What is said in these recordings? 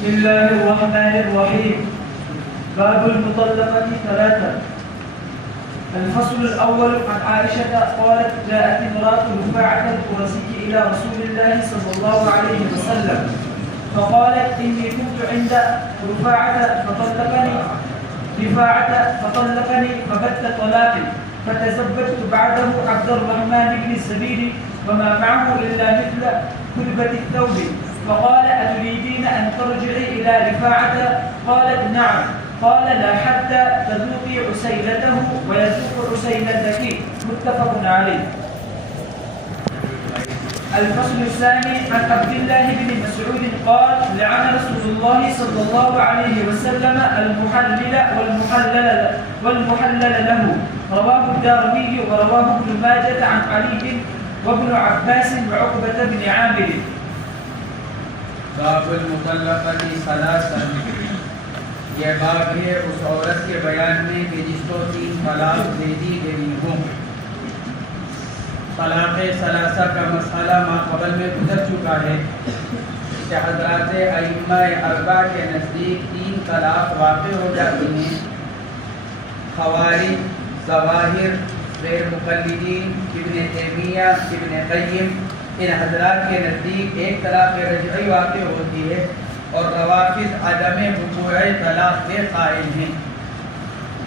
بسم الله الرحمن الرحيم. باب المطلقة ثلاثة. الفصل الأول. عن عائشة قالت جاءت امرأة رفاعة القرشي إلى رسول الله صلى الله عليه وسلم فقالت إني كنت عند رفاعة فطلقني فبت طلاقي فتزوجت بعده عبد الرحمن بن الزبير وما معه إلا مثل كلبة الثوب فقال أتريدين أن ترجعي إلى رفاعة؟ قالت نعم. قال لا حتى تذوقي عسيلته ويذوق عسيلتك. متفق عليه. الفصل الثاني. عن عبد الله بن مسعود قال لعن رسول الله صلى الله عليه وسلم المحلل والمحلل له. رواه الدارمي ورواه ابن ماجة عن علي وابن عباس وعقبة بن عامر. باب المطلقة ثلاثا. یہ باب ہے اس عورت کے بیان میں کہ جس کو 3 طلاق دے دی گئی ہوں. طلاق ثلاثہ کا مسئلہ ماقبل میں گزر چکا ہے کہ حضرات ائمہ اربعہ کے نزدیک 3 طلاق واقع ہو جاتی ہیں. خوارج، ظواہر، غیر مقلدین، ابن تیمیہ، ابن قیم، ان حضرات کے نزدیک 1 طلاق رجعی واقع ہوتی ہے اور روافض عدم وقوع طلاق کے قائل ہیں.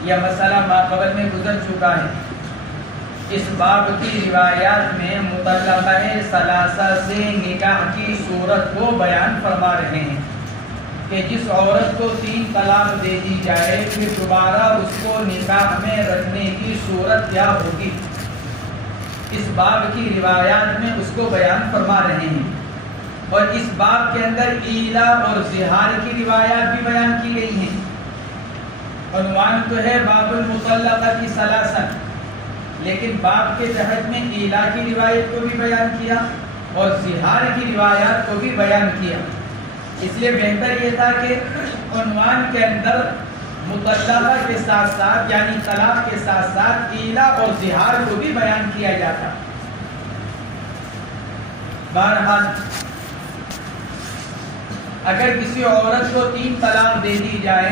یہ مسئلہ ماقبل میں گزر چکا ہے. اس باب کی روایات میں مطلقہ ثلاثہ سے نکاح کی صورت کو بیان فرما رہے ہیں کہ جس عورت کو 3 طلاق دے دی جائے پھر دوبارہ اس کو نکاح میں رکھنے کی صورت کیا ہوگی. اس باب کی روایات میں اس کو بیان فرما رہے ہیں اور اس باب کے اندر ایلا اور زہار کی روایات بھی بیان کی گئی ہیں. عنوان تو ہے باب المطلقہ کی ثلاثہ، لیکن باب کے تحت میں ایلا کی روایت کو بھی بیان کیا اور زہار کی روایات کو بھی بیان کیا. اس لیے بہتر یہ تھا کہ عنوان کے اندر مطلقہ کے ساتھ ساتھ یعنی طلاق کے ساتھ ساتھ ایلا اور زہار کو بھی بیان کیا جاتا. بہرحال اگر کسی عورت کو 3 طلاق دے دی جائے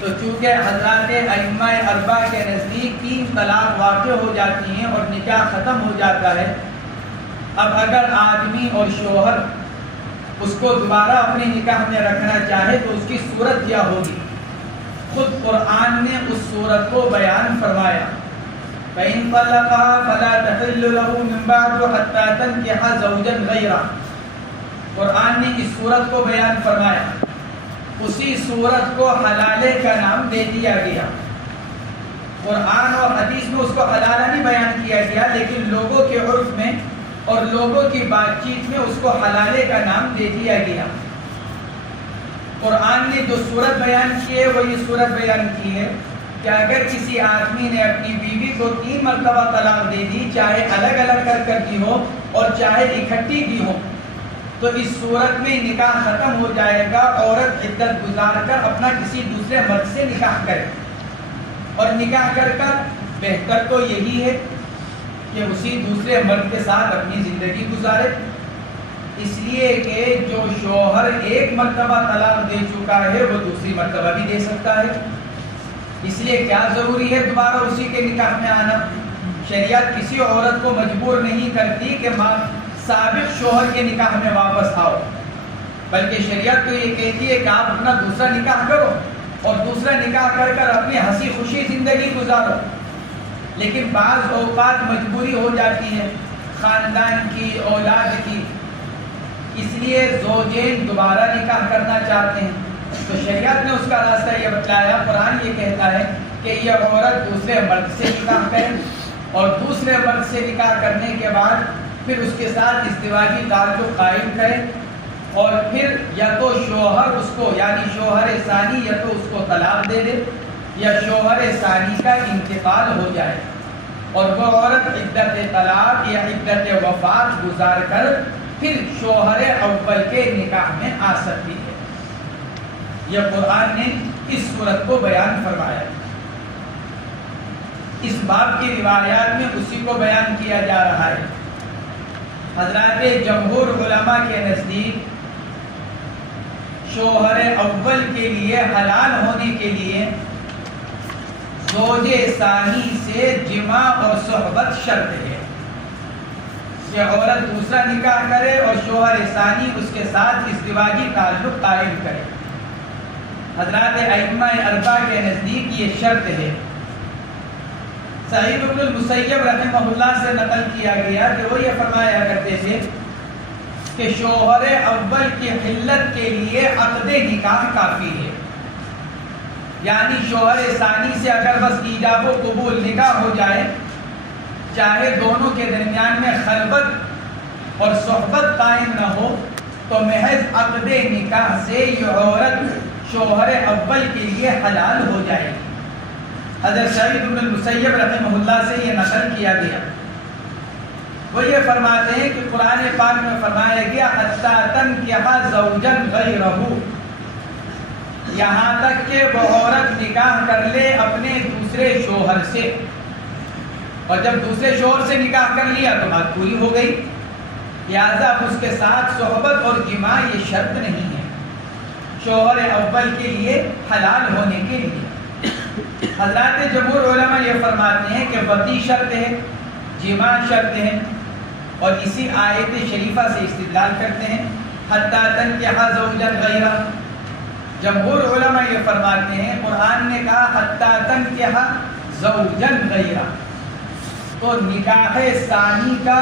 تو چونکہ حضرات ائمہ اربعہ کے نزدیک 3 طلاق واقع ہو جاتی ہیں اور نکاح ختم ہو جاتا ہے. اب اگر آدمی اور شوہر اس کو دوبارہ اپنے نکاح میں رکھنا چاہے تو اس کی صورت کیا ہوگی. خود قرآن نے اس صورت کو بیان فرمایا. فَإِن طَلَّقَهَا فَلَا تَحِلُّ لَهُ مِن بَعْدُ حَتَّى تَنكِحَ زَوْجًا غَيْرَهُ. قرآن نے اس صورت کو بیان فرمایا. اسی صورت کو حلالے کا نام دے دیا گیا. قرآن اور حدیث میں اس کو حلالہ نہیں بیان کیا گیا، لیکن لوگوں کے عرف میں اور لوگوں کی بات چیت میں اس کو حلالے کا نام دے دیا گیا. قرآن نے جو صورت بیان کی ہے وہ یہ صورت بیان کی ہے کہ اگر کسی آدمی نے اپنی بیوی کو 3 مرتبہ طلاق دے دی، چاہے الگ الگ کر دی ہو اور چاہے اکٹھی دی ہو، تو اس صورت میں نکاح ختم ہو جائے گا. عورت عدت گزار کر اپنا کسی دوسرے مرد سے نکاح کرے اور نکاح کر بہتر تو یہی ہے کہ اسی دوسرے مرد کے ساتھ اپنی زندگی گزارے. اس لیے کہ جو شوہر 1 مرتبہ طلاق دے چکا ہے وہ دوسری مرتبہ بھی دے سکتا ہے. اس لیے کیا ضروری ہے دوبارہ اسی کے نکاح میں آنا. شریعت کسی عورت کو مجبور نہیں کرتی کہ سابق شوہر کے نکاح میں واپس آؤ، بلکہ شریعت تو یہ کہتی ہے کہ آپ اپنا دوسرا نکاح کرو اور دوسرا نکاح کر اپنی ہنسی خوشی زندگی گزارو. لیکن بعض اوقات مجبوری ہو جاتی ہے خاندان کی، اولاد کی، اس لیے زوجین دوبارہ نکاح کرنا چاہتے ہیں تو شریعت نے اس کا راستہ یہ بتلایا. قرآن یہ کہتا ہے کہ یہ عورت دوسرے مرد سے نکاح کرے اور دوسرے مرد سے نکاح کرنے کے بعد پھر اس کے ساتھ ازدواجی تعلق قائم کرے اور پھر یا تو شوہر اس کو یعنی شوہر ثانی یا تو اس کو طلاق دے دے یا شوہر ثانی کا انتقال ہو جائے اور وہ عورت عدت طلاق یا عدت وفات گزار کر پھر شوہر اول کے نکاح میں آ سکتی ہے. یہ قرآن نے اس صورت کو بیان فرمایا. اس باب کی روایات میں اسی کو بیان کیا جا رہا ہے. حضرات جمہور علماء کے نزدیک شوہر اول کے لیے حلال ہونے کے لیے زوج ثانی سے جماع اور صحبت شرط ہے کہ عورت دوسرا نکاح کرے اور شوہر ثانی اس کے ساتھ ازدواجی تعلق قائم کرے. حضرات ائمہ اربعہ کے نزدیک یہ شرط ہے. سعید بن المسیب رحمہ اللہ سے نقل کیا گیا کہ وہ یہ فرمایا کرتے تھے کہ شوہر اول کی حلت کے لیے عقد نکاح کافی ہے. یعنی شوہر ثانی سے اگر بس ایجاب و قبول نکاح ہو جائے، چاہے دونوں کے درمیان میں خلوت اور صحبت قائم نہ ہو، تو محض عقد نکاح سے یہ عورت شوہر اول کے لیے حلال ہو جائے گی. حضرت سعید بن المسیب رحمہ اللہ سے یہ نقل کیا گیا. وہ یہ فرماتے ہیں کہ قرآن پاک میں فرمایا گیا حتی تنکح زوجا غیرہ، یہاں تک کہ وہ عورت نکاح کر لے اپنے دوسرے شوہر سے. اور جب دوسرے شوہر سے نکاح کر لیا تو بات پوری ہو گئی. لہذا اس کے ساتھ صحبت اور جماع یہ شرط نہیں ہے شوہر اول کے لیے حلال ہونے کے لیے. حضرات جمہور علماء یہ فرماتے ہیں کہ وطی شرط ہے، جماع شرط ہے، اور اسی آیت شریفہ سے استدلال کرتے ہیں حتی تنکح زوجا غیرہ. جمہور علماء یہ فرماتے ہیں قرآن نے کہا حتی تنکح زوجا غیرہ، تو نکاح ثانی کا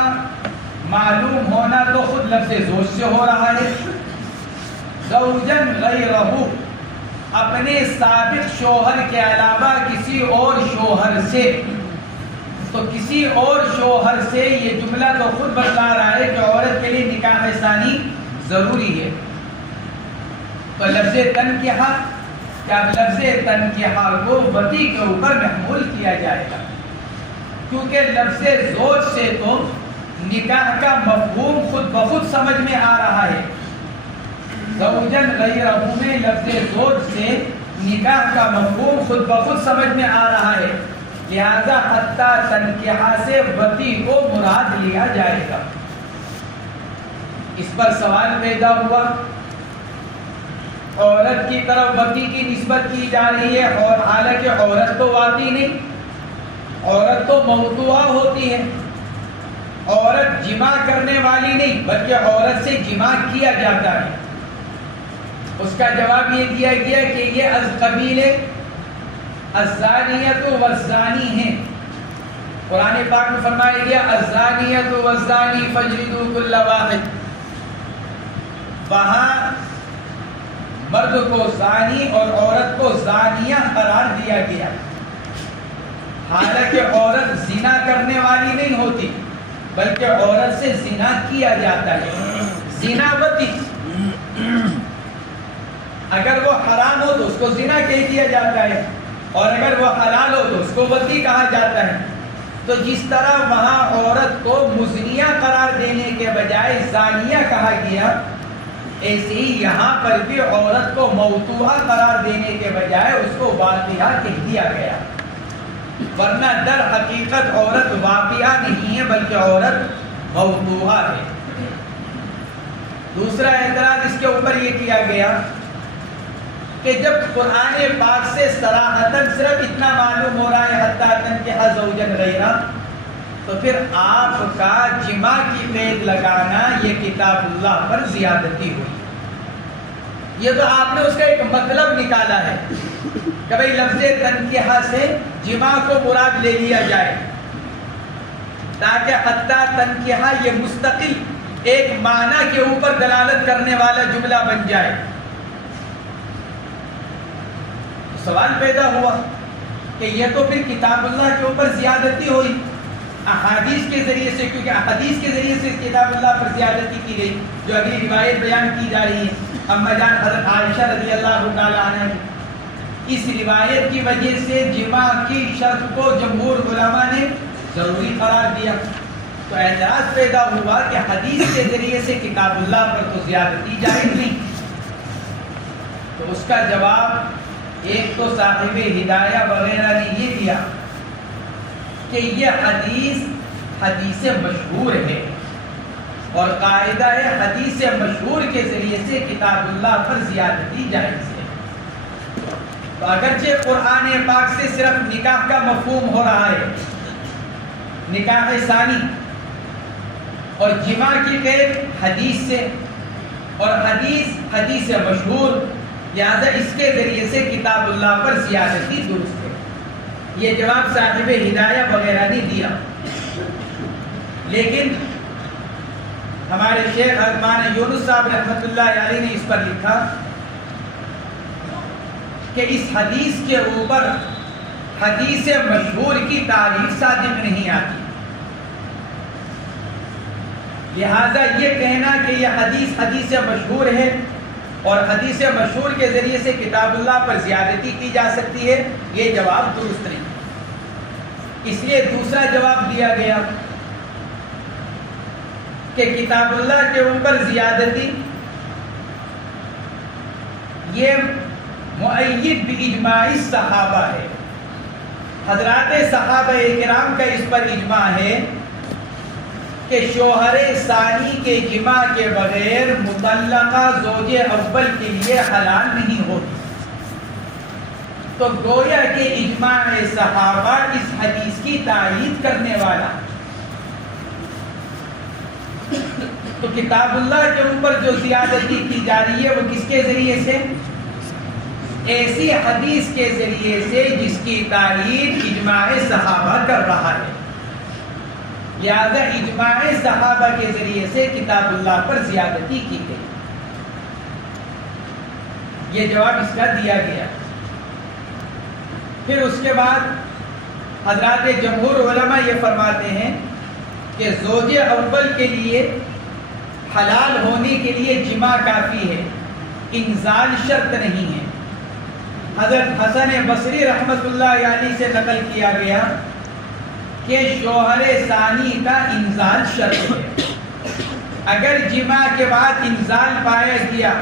معلوم ہونا تو خود لفظ زوج سے ہو رہا ہے. زوجا غیرہ، اپنے سابق شوہر کے علاوہ کسی اور شوہر سے. تو کسی اور شوہر سے یہ جملہ تو خود بتلا رہا ہے کہ عورت کے لیے نکاح ثانی ضروری ہے. تو لفظ تنکحہ، کیا لفظ تنکحہ کو وطی کے اوپر محمول کیا جائے گا، کیونکہ لفظ زوج سے تو نکاح کا مفہوم خود بخود سمجھ میں آ رہا ہے. زوجا غیرہ میں لفظ زوج سے نکاح کا مفہوم خود بخود سمجھ میں آ رہا ہے. لہذا حتی تنکحہ سے وطی کو مراد لیا جائے گا. اس پر سوال پیدا ہوا، عورت کی طرف وطی کی نسبت کی جا رہی ہے، اور حالانکہ عورت تو واطی نہیں، عورت تو موضوعہ ہوتی ہے، عورت جماع کرنے والی نہیں بلکہ عورت سے جماع کیا جاتا ہے. اس کا جواب یہ دیا گیا کہ یہ از قبیل الزانیۃ والزانی ہیں. قرآن پاک میں فرمایا گیا الزانیۃ والزانی فجلدوا کل واحد. وہاں مرد کو زانی اور عورت کو زانیہ قرار دیا گیا، حالانکہ عورت زنا کرنے والی نہیں ہوتی بلکہ عورت سے زنا کیا جاتا ہے. زنا وطی، اگر وہ حرام ہو تو اس کو زنا کہہ دیا جاتا ہے، اور اگر وہ حلال ہو تو اس کو وطی کہا جاتا ہے. تو جس طرح وہاں عورت کو مزنیہ قرار دینے کے بجائے زانیہ کہا گیا، ایسے ہی یہاں پر بھی عورت کو موضوعہ قرار دینے کے بجائے اس کو واقعہ کہہ دیا گیا. ورنہ در حقیقت عورت واقعہ نہیں ہے بلکہ عورت موضوعہ ہے. دوسرا اعتراض اس کے اوپر یہ کیا گیا کہ جب قرآن پاک سے صراحتاً صرف اتنا معلوم ہو رہا ہے حتی تنکح زوجا غیرہ، تو پھر آپ کا جماع کی قید لگانا یہ کتاب اللہ پر زیادتی ہوئی. یہ تو آپ نے اس کا ایک مطلب نکالا ہے کہ بھئی لفظ تنکحہ سے جماع کو مراد لے لیا جائے، تاکہ حتی تنکحہ یہ مستقل ایک معنی کے اوپر دلالت کرنے والا جملہ بن جائے. سوال پیدا ہوا کہ یہ تو پھر کتاب اللہ کے اوپر زیادتی ہوئی احادیث کے ذریعے سے، کیونکہ احادیث کے ذریعے سے کتاب اللہ پر زیادتی کی گئی. جو اگلی روایت بیان کی جا رہی ہے اما جان حضرت عائشہ رضی اللہ تعالی عنہ کی، اس روایت کی وجہ سے جماع کی شرط کو جمہور علماء نے ضروری قرار دیا. تو اعتراض پیدا ہوا کہ حدیث کے ذریعے سے کتاب اللہ پر تو زیادتی جائز نہیں. تو اس کا جواب ایک تو صاحب ہدایہ وغیرہ نے یہ دیا کہ یہ حدیث مشہور ہے، اور قاعدہ ہے حدیث مشہور کے ذریعے سے کتاب اللہ پر زیادتی جائز ہے۔ تو اگرچہ قرآن پاک سے صرف نکاح کا مفہوم ہو رہا ہے، نکاح ثانی، اور جماع کی قید حدیث سے، اور حدیث مشہور، لہذا اس کے ذریعے سے کتاب اللہ پر زیادتی درست ہے۔ یہ جواب صاحب ہدایہ وغیرہ نے دیا، لیکن ہمارے شیخ ارمان یونس صاحب رحمۃ اللہ علیہ نے اس پر لکھا کہ اس حدیث کے اوپر حدیث مشہور کی تعریف صادق نہیں آتی، لہذا یہ کہنا کہ یہ حدیث مشہور ہے اور حدیث مشہور کے ذریعے سے کتاب اللہ پر زیادتی کی جا سکتی ہے، یہ جواب درست نہیں۔ اس لیے دوسرا جواب دیا گیا کہ کتاب اللہ کے اوپر زیادتی یہ مؤید باجماع صحابہ ہے، حضرات صحابہ کرام کا اس پر اجماع ہے کہ شوہر ثانی کے جماع کے بغیر مطلقہ زوج اول کے لیے حلال نہیں ہوتی۔ تو گویا کہ اجماع صحابہ اس حدیث کی تائید کرنے والا۔ تو کتاب اللہ کے اوپر جو زیادتی کی جا رہی ہے وہ کس کے ذریعے سے؟ ایسی حدیث کے ذریعے سے جس کی تائید اجماع صحابہ کر رہا ہے، لہذا اجماع صحابہ کے ذریعے سے کتاب اللہ پر زیادتی کی گئی۔ یہ جواب اس کا دیا گیا۔ پھر اس کے بعد حضرات جمہور علماء یہ فرماتے ہیں کہ زوج اول کے لیے حلال ہونے کے لیے جماع کافی ہے، انزال شرط نہیں ہے۔ حضرت حسن بصری رحمۃ اللہ علیہ سے نقل کیا گیا کہ شوہر ثانی کا انزال شرط ہے، اگر جماع کے بعد انزال پایا گیا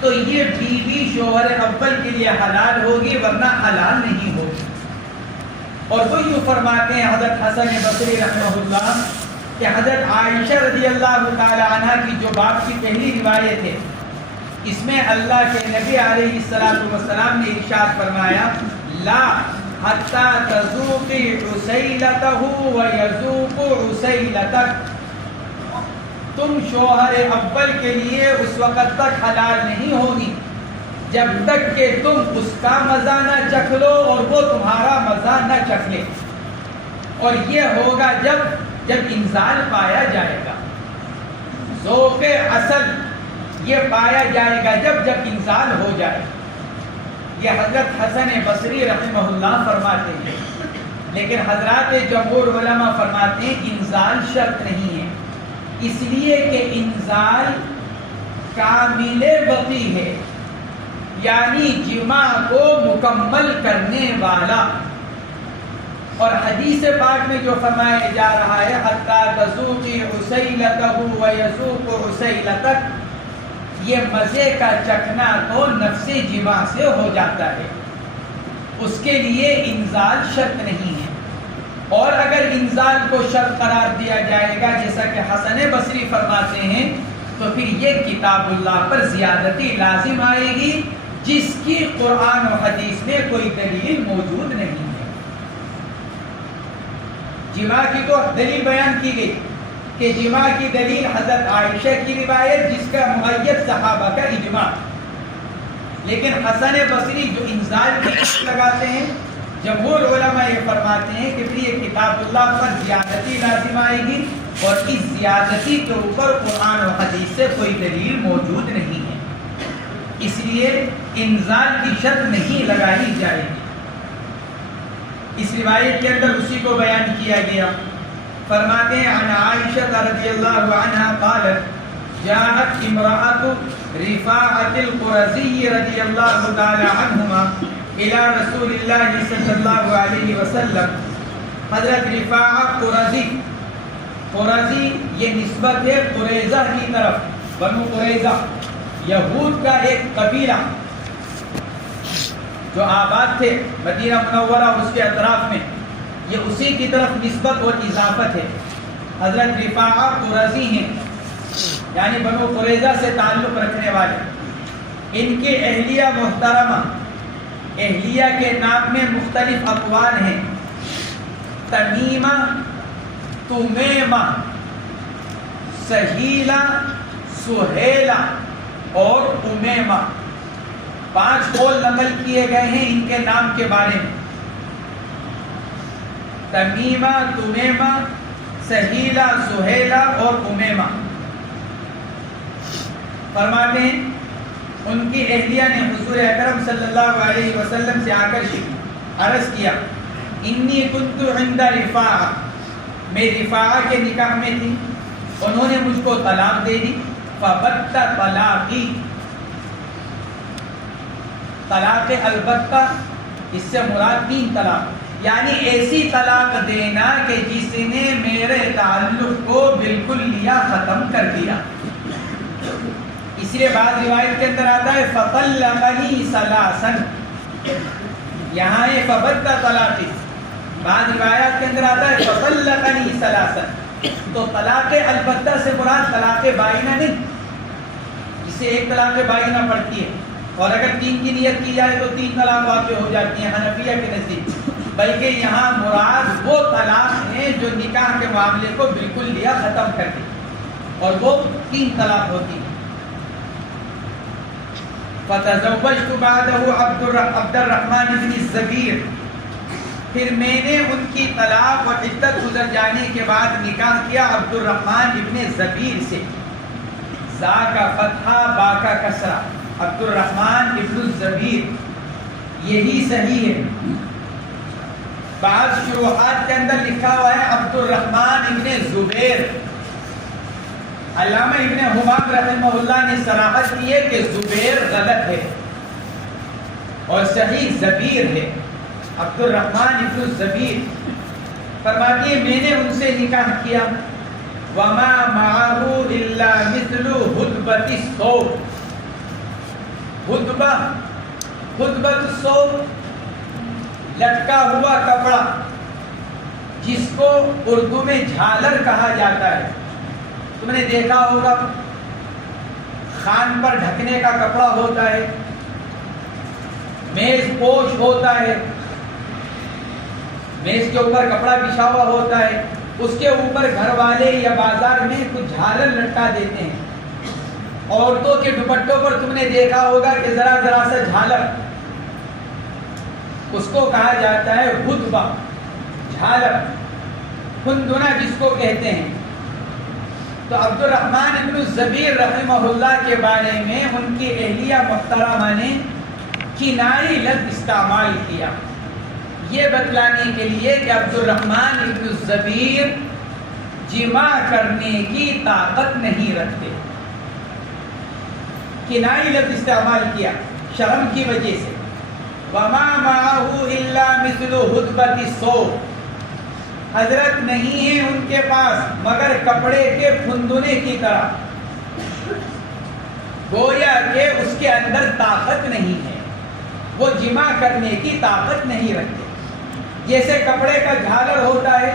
تو یہ بیوی شوہر اول کے لیے حلال ہوگی ورنہ حلال نہیں ہوگی۔ اور وہ یوں فرماتے ہیں حضرت حسن بصری رحمہ اللہ کہ حضرت عائشہ رضی اللہ تعالی عنہ کی جو باب کی پہلی روایت ہے، اس میں اللہ کے نبی علیہ السلام نے ارشاد فرمایا لا حتی تذوقی عسیلتہ ویذوق عسیلتک، تم شوہر اول کے لیے اس وقت تک حلال نہیں ہوگی جب تک کہ تم اس کا مزہ نہ چکھ لو اور وہ تمہارا مزہ نہ چکھ لے، اور یہ ہوگا جب انزال پایا جائے گا۔ ذوق اصل یہ پایا جائے گا جب انزال ہو جائے۔ یہ حضرت حسن بصری رحمہ اللہ فرماتے ہیں، لیکن حضرات جمہور علماء فرماتے ہیں انزال شرط نہیں ہے، اس لیے کہ انزال کامل وقی ہے، یعنی جماع کو مکمل کرنے والا۔ اور حدیث پاک میں جو فرمایا جا رہا ہے حتی تذوقی عسیلتہ ویذوق عسیلتک، یہ مزے کا چکھنا تو نفس جماع سے ہو جاتا ہے، اس کے لیے انزال شرط نہیں ہے۔ اور اگر انزال کو شرط قرار دیا جائے گا جیسا کہ حسن بصری فرماتے ہیں تو پھر یہ کتاب اللہ پر زیادتی لازم آئے گی جس کی قرآن و حدیث میں کوئی دلیل موجود نہیں ہے۔ جماع کی تو دلیل بیان کی گئی کہ جماع کی دلیل حضرت عائشہ کی روایت جس کا مؤید صحابہ کا اجماع، لیکن حسن بصری جو انزال کی لگاتے ہیں، جمہور علماء یہ فرماتے ہیں کہ پھر یہ کتاب اللہ پر زیادتی لازم آئے گی اور اس زیادتی کے اوپر قرآن و حدیث سے کوئی دلیل موجود نہیں ہے، اس لیے انزال کی شرط نہیں لگائی جائے گی۔ اس روایت کے اندر اسی کو بیان کیا گیا، فرماتے ہیں عن عائشہ رضی اللہ عنہ قالت جاءت امرأة رفاعة القرزی رضی اللہ تعالی عنہما الى رسول اللہ صلی اللہ علیہ وسلم۔ حضرت رفاعہ قرزی یہ نسبت ہے قریظہ کی طرف، بنو قریظہ یہود کا ایک قبیلہ جو آباد تھے مدینہ منورہ اس کے اطراف میں، یہ اسی کی طرف نسبت اور اضافت ہے۔ حضرت رفاعہ قرظی ہیں، یعنی بنو قریظہ سے تعلق رکھنے والے، ان کے اہلیہ محترمہ، اہلیہ کے نام میں مختلف اقوال ہیں، تمیمہ، تمیمہ، سہیلہ، سہیلہ اور امیمہ، 5 قول نقل کیے گئے ہیں ان کے نام کے بارے میں، تمیمہ، تمیمہ، سہیلہ، سہیلہ اور امیمہ۔ فرماتے ہیں ان کی اہلیہ نے حضور اکرم صلی اللہ علیہ وسلم سے آ کر عرض کیا، انی کنت عند رفاعہ، میں رفاعہ کے نکاح میں تھی، انہوں نے مجھ کو طلاق دے دی، فبت طلاقی، طلاق البتہ اس سے مراد 3 طلاق، یعنی ایسی طلاق دینا کہ جس نے میرے تعلق کو بالکل لیا ختم کر دیا۔ اس لیے بعض روایت کے اندر آتا ہے فطلقنی ثلاثا، یہاں یہ فبت طلاقی، بعض روایات کے اندر آتا ہے فطلقنی ثلاثا، تو طلاق البتہ سے مراد طلاق بائنہ نہیں، اسے 1 طلاق بائنہ پڑتی ہے، اور اگر 3 کی نیت کی جائے تو 3 طلاق واقع ہو جاتی ہیں حنفیہ کے نزدیک، بلکہ یہاں مراد وہ طلاق ہے جو نکاح کے معاملے کو بالکل لیا ختم کر دی، اور وہ 3 طلاق ہوتی ہے۔ فتزوجت بعده عبد الرحمن بن الزبیر، پھر میں نے ان کی طلاق اور عدت گزر جانے کے بعد نکاح کیا عبد الرحمن ابن زبیر سے، زا کا فتحہ با کا کسرہ، عبد الرحمن ابن الزبیر، یہی صحیح ہے۔ بعض شروحات کے اندر لکھا ہوا ہے عبد الرحمن ابن زبیر، علامہ ابن حمام رحمہ اللہ نے صراحت کی ہے کہ زبیر غلط ہے اور صحیح زبیر ہے، عبد الرحمن ابن الزبیر۔ فرماتی ہے میں نے ان سے نکاح کیا، وما معه الا مثل ہدبۃ الثوب، ہدبہ، ہدبۃ الثوب لٹکا ہوا کپڑا، جس کو اردو میں جھالر کہا جاتا ہے، تم نے دیکھا ہوگا خان پر ڈھکنے کا کپڑا ہوتا ہے، میز پوش ہوتا ہے، میز کے اوپر کپڑا بچھا ہوا ہوتا ہے، اس کے اوپر گھر والے یا بازار میں کچھ جھالر لٹکا دیتے ہیں، عورتوں کے دوپٹوں پر تم نے دیکھا ہوگا کہ ذرا ذرا سا جھالر، اس کو کہا جاتا ہے ہدبہ، جھالر، ہندنا جس کو کہتے ہیں۔ تو عبد الرحمن ابن الزبیر رحمہ اللہ کے بارے میں ان کی اہلیہ محترمہ نے کنائی لفظ استعمال کیا، یہ بتلانے کے لیے کہ عبد الرحمن ابن الزبیر جماع کرنے کی طاقت نہیں رکھتے، کنائی لفظ استعمال کیا شرم کی وجہ سے۔ وما معه الا مثل ہدبۃ الثوب، حضرت نہیں ہے ان کے پاس مگر کپڑے کے پھندنے کی طرح، گویا کہ اس کے اندر طاقت نہیں ہے، وہ جماع کرنے کی طاقت نہیں رکھتے۔ جیسے کپڑے کا جھالر ہوتا ہے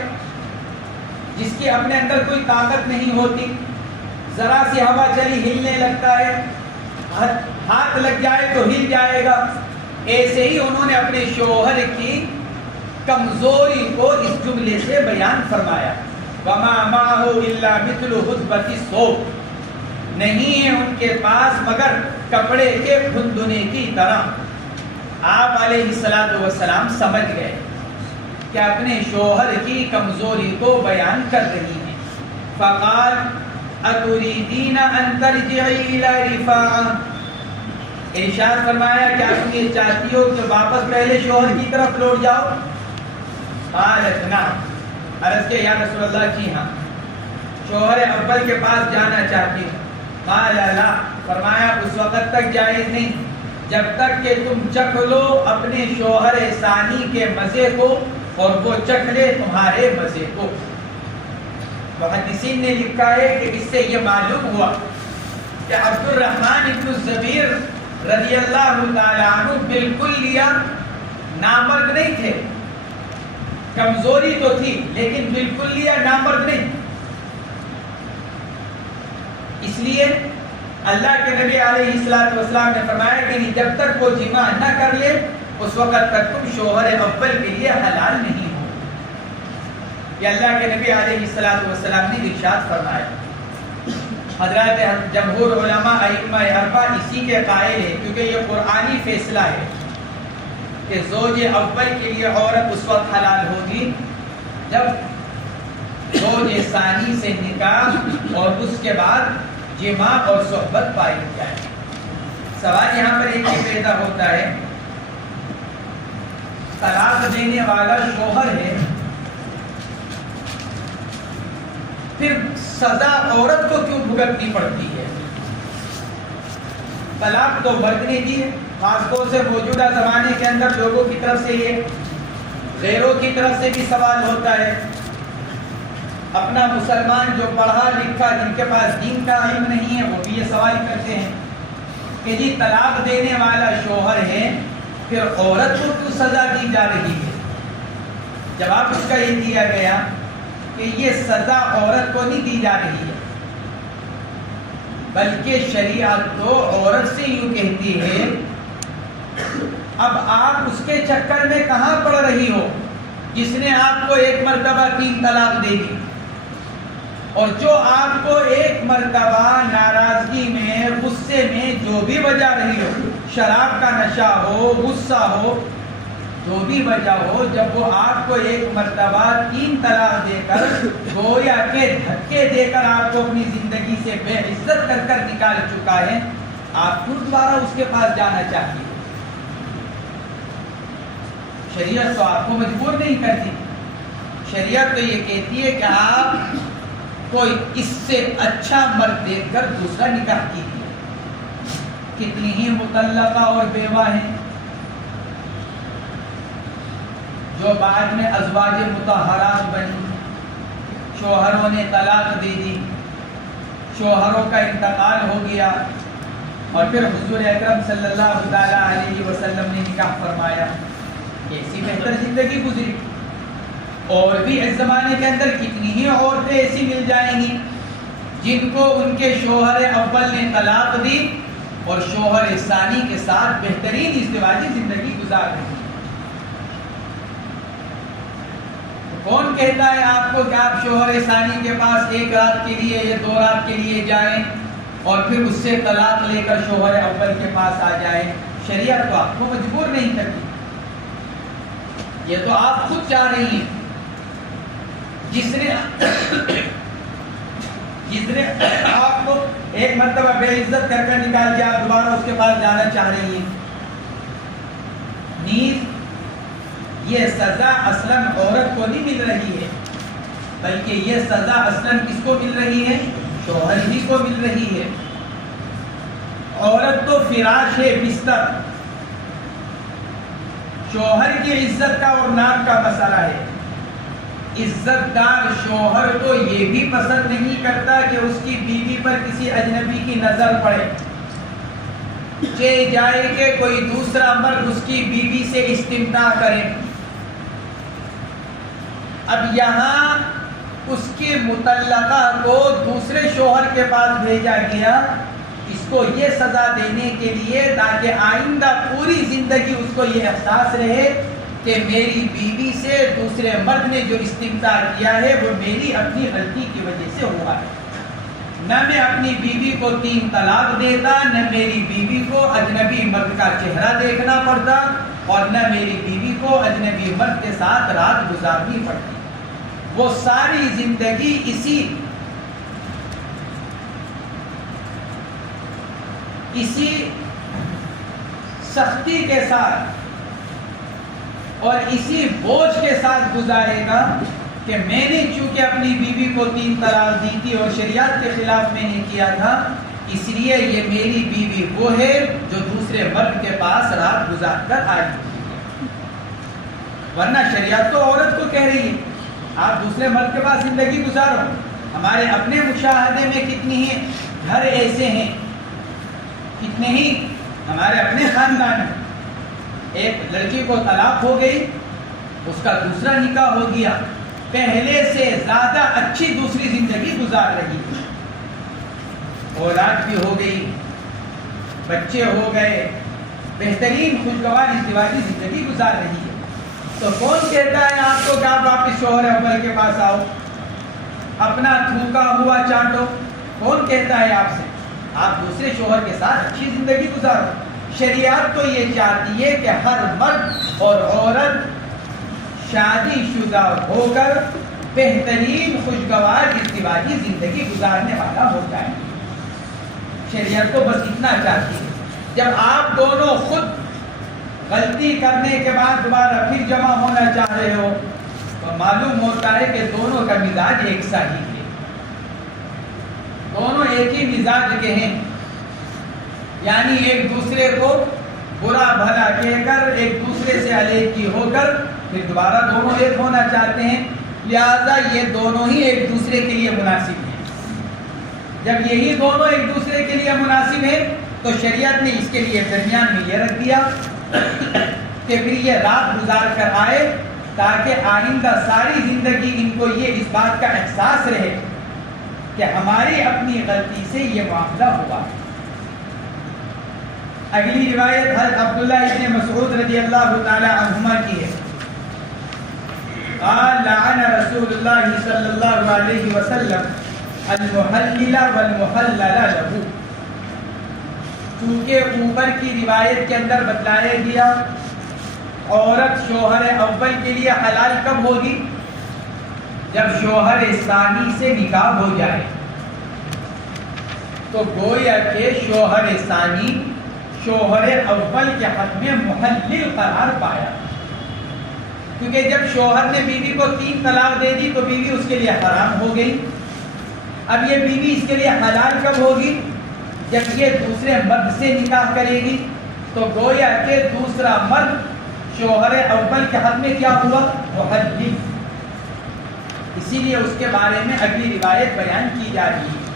جس کی اپنے اندر کوئی طاقت نہیں ہوتی، ذرا سی ہوا چلی ہلنے لگتا ہے، ہاتھ لگ جائے تو ہل جائے گا، ایسے ہی انہوں نے اپنے شوہر کی کمزوری کو اس جملے سے بیان فرمایا، وما معه الا مثل ہدبۃ الثوب، نہیں ہے ان کے پاس مگر کپڑے کے پھندنے کی طرح۔ آپ علیہ الصلوۃ والسلام سمجھ گئے کہ اپنے شوہر کی کمزوری کو بیان کر رہی ہیں۔ فقال اتريدين ان ترجعي الى رفاعہ، ارشاد فرمایا کیا تم یہ چاہتی ہو کہ واپس پہلے شوہر کی طرف لوٹ جاؤ؟ قالت نعم، عرض کہ یا رسول اللہ جی ہاں، شوہر اول کے پاس جانا چاہتی ہوں۔ قال لا، فرمایا اس وقت تک جائز نہیں جب تک کہ تم چکھ لو اپنے شوہر ثانی کے مزے کو اور وہ چکھ لے تمہارے مزے کو۔ محدثین نے لکھا ہے کہ اس سے یہ معلوم ہوا کہ عبد الرحمن ابن الزبیر رضی اللہ تعالیٰ عنہ بالکل لیا نامرد نہیں تھے، کمزوری تو تھی لیکن بالکل لیا نامرد نہیں۔ اس لیے اللہ کے نبی علیہ السلام نے فرمایا کہ جب تک وہ جماع نہ کر لے اس وقت تک تم شوہر اول کے لیے حلال نہیں ہو. یہ اللہ کے نبی علیہ السلام نے ارشاد فرمایا. حضرات جمہور علماء ائمہ اربعہ اسی کے قائل ہیں کیونکہ یہ قرآنی فیصلہ ہے کہ زوج اول کے لیے عورت اس وقت حلال ہوگی جب زوج ثانی سے نکاح اور اس کے بعد جماع اور صحبت پائی جائے. سوال یہاں پر ایک ہی پیدا ہوتا ہے، طلاق دینے والا شوہر ہے، پھر سزا عورت کو کیوں بھگتنی پڑتی ہے؟ طلاق تو مرد نے دی ہے، خاص طور سے موجودہ زمانے کے اندر لوگوں کی طرف سے یہ غیروں کی طرف سے بھی سوال ہوتا ہے. اپنا مسلمان جو پڑھا لکھا جن کے پاس دین کا علم نہیں ہے وہ بھی یہ سوال کرتے ہیں کہ جی طلاق دینے والا شوہر ہے پھر عورت کو کیوں سزا دی جا رہی ہے؟ جواب اس کا یہ دیا گیا کہ یہ سزا عورت کو نہیں دی جا رہی ہے بلکہ شریعت تو عورت سے یوں کہتی ہے اب آپ اس کے چکر میں کہاں پڑ رہی ہو جس نے آپ کو ایک مرتبہ 3 طلاق دے دی، اور جو آپ کو ایک مرتبہ ناراضگی میں غصے میں جو بھی وجہ رہی ہو، شراب کا نشہ ہو، غصہ ہو، جو بھی وجہ ہو، جب وہ آپ کو ایک مرتبہ 3 طلاق دے کر گویا کے دھکے دے کر آپ کو اپنی زندگی سے بے عزت کر کر نکال چکا ہے، آپ پھر دوبارہ اس کے پاس جانا چاہیے. شریعت تو آپ کو مجبور نہیں کرتی، شریعت تو یہ کہتی ہے کہ آپ کوئی اس سے اچھا مرد دیکھ کر دوسرا نکاح کیجیے. کتنی ہی مطلقہ اور بیوہ ہیں جو بعد میں ازواج مطہرات بنی، شوہروں نے طلاق دے دی، شوہروں کا انتقال ہو گیا اور پھر حضور اکرم صلی اللہ تعالی علیہ وسلم نے نکاح فرمایا، ایسی بہتر زندگی گزری. اور بھی اس زمانے کے اندر کتنی ہی عورتیں ایسی مل جائیں گی جن کو ان کے شوہر اول نے طلاق دی اور شوہر ثانی کے ساتھ بہترین ازدواجی زندگی گزار رہی. کون کہتا ہے آپ کو کہ آپ شوہر ثانی کے پاس 1 رات کے لیے یا 2 رات کے لیے جائیں اور پھر اس سے طلاق لے کر شوہر اول کے پاس آ جائیں؟ شریعت تو آپ کو مجبور نہیں کرتی، یہ تو آپ خود چاہ رہی ہیں. جس نے آپ کو ایک مرتبہ بے عزت کر کر نکال کے آپ دوبارہ اس کے پاس جانا چاہ رہی ہیں. نیز یہ سزا اصلاً عورت کو نہیں مل رہی ہے بلکہ یہ سزا اصلاً کس کو مل رہی ہے؟ شوہر ہی کو مل رہی ہے. عورت تو فراش ہے، بستر، شوہر کی عزت کا اور نام کا مسئلہ ہے. عزت دار شوہر تو یہ بھی پسند نہیں کرتا کہ اس کی بیوی پر کسی اجنبی کی نظر پڑے، چاہے جائے کہ کوئی دوسرا مرد اس کی بیوی سے استمتاع کرے. اب یہاں اس کی مطلقہ کو دوسرے شوہر کے پاس بھیجا گیا اس کو یہ سزا دینے کے لیے تاکہ آئندہ پوری زندگی اس کو یہ احساس رہے کہ میری بیوی سے دوسرے مرد نے جو استمتاع کیا ہے وہ میری اپنی غلطی کی وجہ سے ہوا ہے. نہ میں اپنی بیوی کو 3 طلاق دیتا، نہ میری بیوی کو اجنبی مرد کا چہرہ دیکھنا پڑتا، اور نہ میری بیوی کو اجنبی مرد کے ساتھ رات گزارنی پڑتی. وہ ساری زندگی اسی سختی کے ساتھ اور اسی بوجھ کے ساتھ گزارے گا کہ میں نے چونکہ اپنی بیوی کو 3 طلاق دی تھی اور شریعت کے خلاف میں نے کیا تھا، اس لیے یہ میری بیوی وہ ہے جو دوسرے مرد کے پاس رات گزار کر آئی. ورنہ شریعت تو عورت کو کہہ رہی ہے آپ دوسرے مرد کے پاس زندگی گزارو. ہمارے اپنے مشاہدے میں کتنی ہی گھر ایسے ہیں، کتنے ہی ہمارے اپنے خاندان میں ایک لڑکی کو طلاق ہو گئی، اس کا دوسرا نکاح ہو گیا، پہلے سے زیادہ اچھی دوسری زندگی گزار رہی ہے. اولاد بھی ہو گئی، بچے ہو گئے، بہترین خوشگوار ازدواجی زندگی گزار رہی ہے، تو کون کہتا ہے آپ کو کہ آپ واپس شوہر اول کے پاس آؤ، اپنا تھوکا ہوا چاٹو؟ کون کہتا ہے آپ سے؟ آپ دوسرے شوہر کے ساتھ اچھی زندگی گزارو۔ شریعت تو یہ چاہتی ہے کہ ہر مرد اور عورت شادی شدہ ہو کر بہترین خوشگوار ازدواجی زندگی گزارنے والا ہو جائے۔ شریعت تو بس اتنا چاہتی ہے۔ جب آپ دونوں خود غلطی کرنے کے بعد دوبارہ پھر جمع ہونا چاہ رہے ہو تو معلوم ہوتا ہے کہ دونوں کا مزاج ایک سا ہی ہے، دونوں ایک ہی مزاج کے ہیں، یعنی ایک دوسرے کو برا بھلا کہہ کر ایک دوسرے سے علیحدگی ہو کر پھر دوبارہ دونوں ایک ہونا چاہتے ہیں، لہذا یہ دونوں ہی ایک دوسرے کے لیے مناسب ہیں۔ جب یہی دونوں ایک دوسرے کے لیے مناسب ہیں تو شریعت نے اس کے لیے درمیان میں یہ رکھ دیا کہ پھر یہ رات گزار کر آئے تاکہ آئندہ ساری زندگی ان کو یہ اس بات کا احساس رہے کہ ہماری اپنی غلطی سے یہ معاملہ ہوا۔ اگلی روایت حضرت عبداللہ ابن مسعود رضی اللہ تعالی عنہما کی ہے، قال لعن رسول اللہ صلی اللہ علیہ وسلم المحلل والمحلل له۔ چونکہ اوپر کی روایت کے اندر بتلایا گیا عورت شوہر اول کے لیے حلال کب ہوگی؟ جب شوہر ثانی سے نکاح ہو جائے، تو گویا کہ شوہر ثانی شوہر اول کے حق میں محلل قرار پایا، کیونکہ جب شوہر نے بیوی کو 3 طلاق دے دی تو بیوی اس کے لیے حرام ہو گئی۔ اب یہ بیوی اس کے لیے حلال کب ہوگی؟ جب یہ دوسرے مرد سے نکاح کرے گی، تو گویا کہ دوسرا مرد شوہر اول کے حق میں کیا ہوا؟ محلل۔ اسی لیے اس کے بارے میں اگلی روایت بیان کی جا رہی ہے۔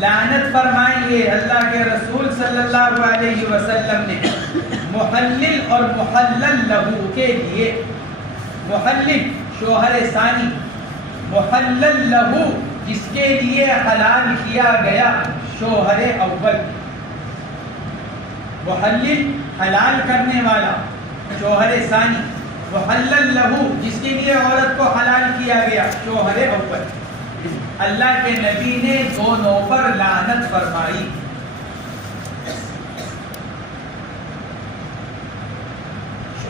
لعنت فرمائیے اللہ کے رسول صلی اللہ علیہ وسلم نے محلل اور محلل لہو کے لیے، محلل شوہر ثانی، محلل لہو جس کے لیے حلال کیا گیا شوہر اول، محلل حلال کرنے والا شوہر ثانی، محلل لہو جس کے لیے عورت کو حلال کیا گیا شوہر اول۔ اللہ کے نبی نے دونوں پر لعنت فرمائی۔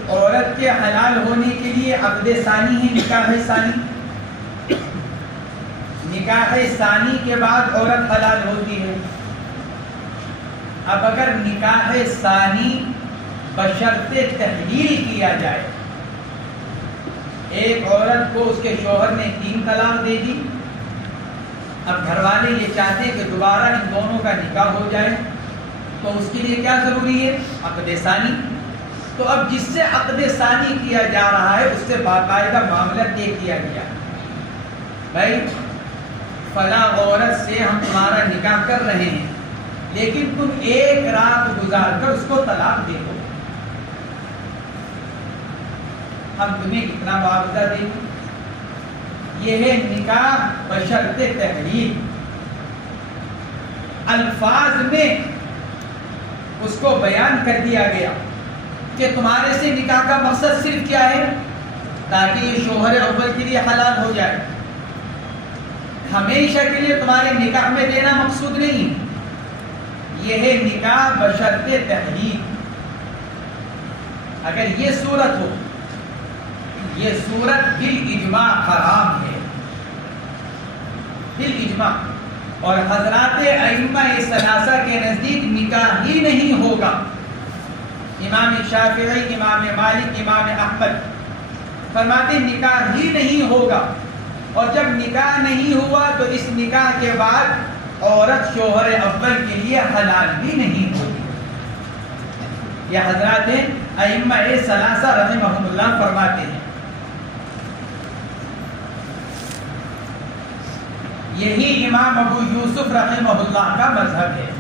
عورت کے حلال ہونے کے لیے عقد ثانی ہے نکاح ثانی، نکاح ثانی کے بعد عورت حلال ہوتی ہے۔ اب اگر نکاح ثانی بشرط تحلیل کیا جائے، ایک عورت کو اس کے شوہر نے 3 طلاق دے دی، اب گھر والے یہ چاہتے کہ دوبارہ ان دونوں کا نکاح ہو جائے، تو اس کے لیے کیا ضروری ہے؟ عقد ثانی۔ تو اب جس سے عقد ثانی کیا جا رہا ہے اس سے باقاعدہ معاملہ طے کیا گیا، بھائی فلاں عورت سے ہم تمہارا نکاح کر رہے ہیں، لیکن تم 1 رات گزار کر اس کو طلاق دے دو، ہم تمہیں اتنا معاوضہ دیں گے۔ یہ ہے نکاح بشرط تحلیل، الفاظ میں اس کو بیان کر دیا گیا کہ تمہارے سے نکاح کا مقصد صرف کیا ہے؟ تاکہ یہ شوہر اول کے لیے حلال ہو جائے، ہمیشہ کے لیے تمہارے نکاح میں دینا مقصود نہیں۔ یہ ہے نکاح بشرط تحلیل۔ اگر یہ صورت ہو، یہ صورت بالاجماع حرام ہے، بالاجماع، اور حضرات ائمہ ثلاثہ کے نزدیک نکاح ہی نہیں ہوگا۔ امام شافعی، امام مالک، امام احمد فرماتے نکاح ہی نہیں ہوگا، اور جب نکاح نہیں ہوا تو اس نکاح کے بعد عورت شوہر اول کے لیے حلال بھی نہیں ہوگی۔ یہ حضرات ائمہ ثلاثہ رحمہم اللہ فرماتے ہیں۔ یہی امام ابو یوسف رحمہ اللہ کا مذہب ہے۔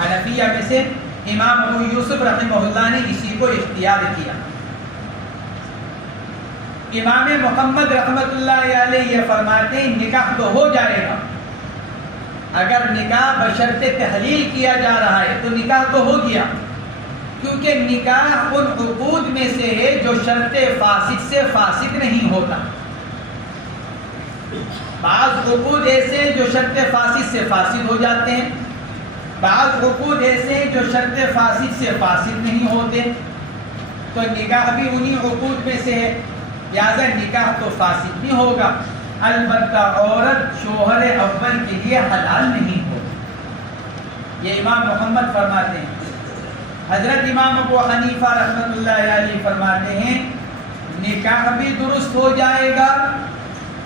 حنفیہ میں سے امام ابو یوسف رحمہ اللہ نے اسی کو اختیار کیا۔ امام محمد رحمت اللہ علیہ یہ فرماتے ہیں نکاح تو ہو جائے گا، اگر نکاح بشرط تحلیل کیا جا رہا ہے تو نکاح تو ہو گیا، کیونکہ نکاح ان عقود میں سے ہے جو شرط فاسد سے فاسد نہیں ہوتا۔ بعض عقود ایسے ہیں جو شرط فاسد سے فاسد ہو جاتے ہیں، بعض عقود ایسے ہیں جو شرط فاسد سے فاسد نہیں ہوتے، تو نکاح بھی انہی عقود میں سے ہے، لہذا نکاح تو فاسد نہیں ہوگا، البتہ عورت شوہر اول کے لیے حلال نہیں ہوگی۔ یہ امام محمد فرماتے ہیں۔ حضرت امام ابو حنیفہ رحمۃ اللہ علیہ فرماتے ہیں نکاح بھی درست ہو جائے گا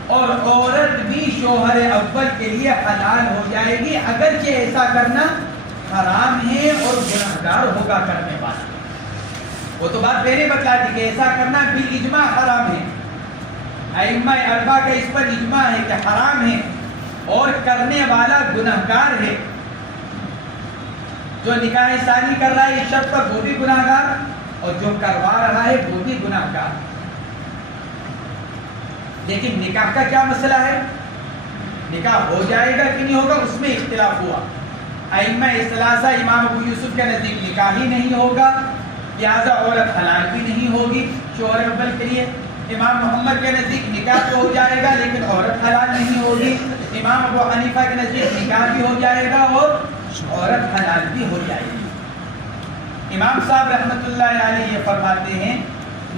اور عورت بھی شوہر اول کے لیے حلال ہو جائے گی، اگرچہ ایسا کرنا حرام ہے اور گنہگار ہوگا کرنے والا۔ وہ تو بات پہلے بتلا دی کہ ایسا کرنا بالاجماع حرام ہے، ائمہ اربعہ کا اس پر اجماع ہے کہ حرام ہے اور کرنے والا گنہگار ہے۔ جو نکاح ثانی کر رہا ہے اس شرط پر وہ بھی گنہگار اور جو کروا رہا ہے وہ بھی گنہگار۔ لیکن نکاح کا کیا مسئلہ ہے؟ نکاح ہو جائے گا کہ نہیں ہوگا اس میں اختلاف ہوا۔ ائمہ ثلاثہ امام ابو یوسف کے نزدیک نکاح ہی نہیں ہوگا، لہذا عورت حلال بھی نہیں ہوگی شوہر اول کے لیے۔ امام محمد کے نزدیک نکاح تو ہو جائے گا لیکن عورت حلال نہیں ہوگی۔ امام ابو حنیفہ کے نزدیک نکاح بھی ہو جائے گا اور عورت حلال بھی ہو جائے گی۔ امام صاحب رحمۃ اللہ علیہ یہ فرماتے ہیں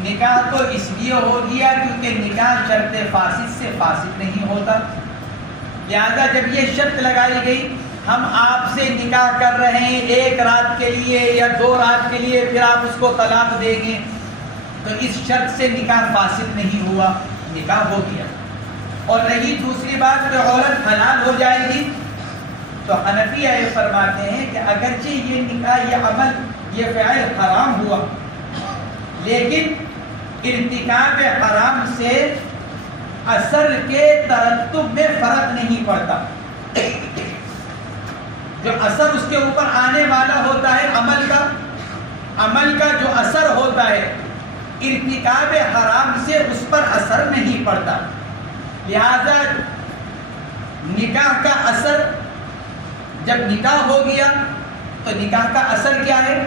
نکاح تو اس لیے ہو گیا کیونکہ نکاح شرط فاسد سے فاسد نہیں ہوتا، لہذا جب یہ شرط لگائی گئی ہم آپ سے نکاح کر رہے ہیں 1 رات کے لیے یا 2 رات کے لیے، پھر آپ اس کو طلاق دیں گے، تو اس شرط سے نکاح فاسد نہیں ہوا، نکاح ہو گیا۔ اور رہی دوسری بات کہ عورت حلال ہو جائے گی، تو حنفیہ یہ فرماتے ہیں کہ اگرچہ یہ نکاح، یہ عمل، یہ فعل حرام ہوا، لیکن ارتکاب حرام سے اثر کے ترتب میں فرق نہیں پڑتا۔ جو اثر اس کے اوپر آنے والا ہوتا ہے عمل کا جو اثر ہوتا ہے ارتکاب حرام سے اس پر اثر نہیں پڑتا، لہذا نکاح کا اثر، جب نکاح ہو گیا تو نکاح کا اثر کیا ہے؟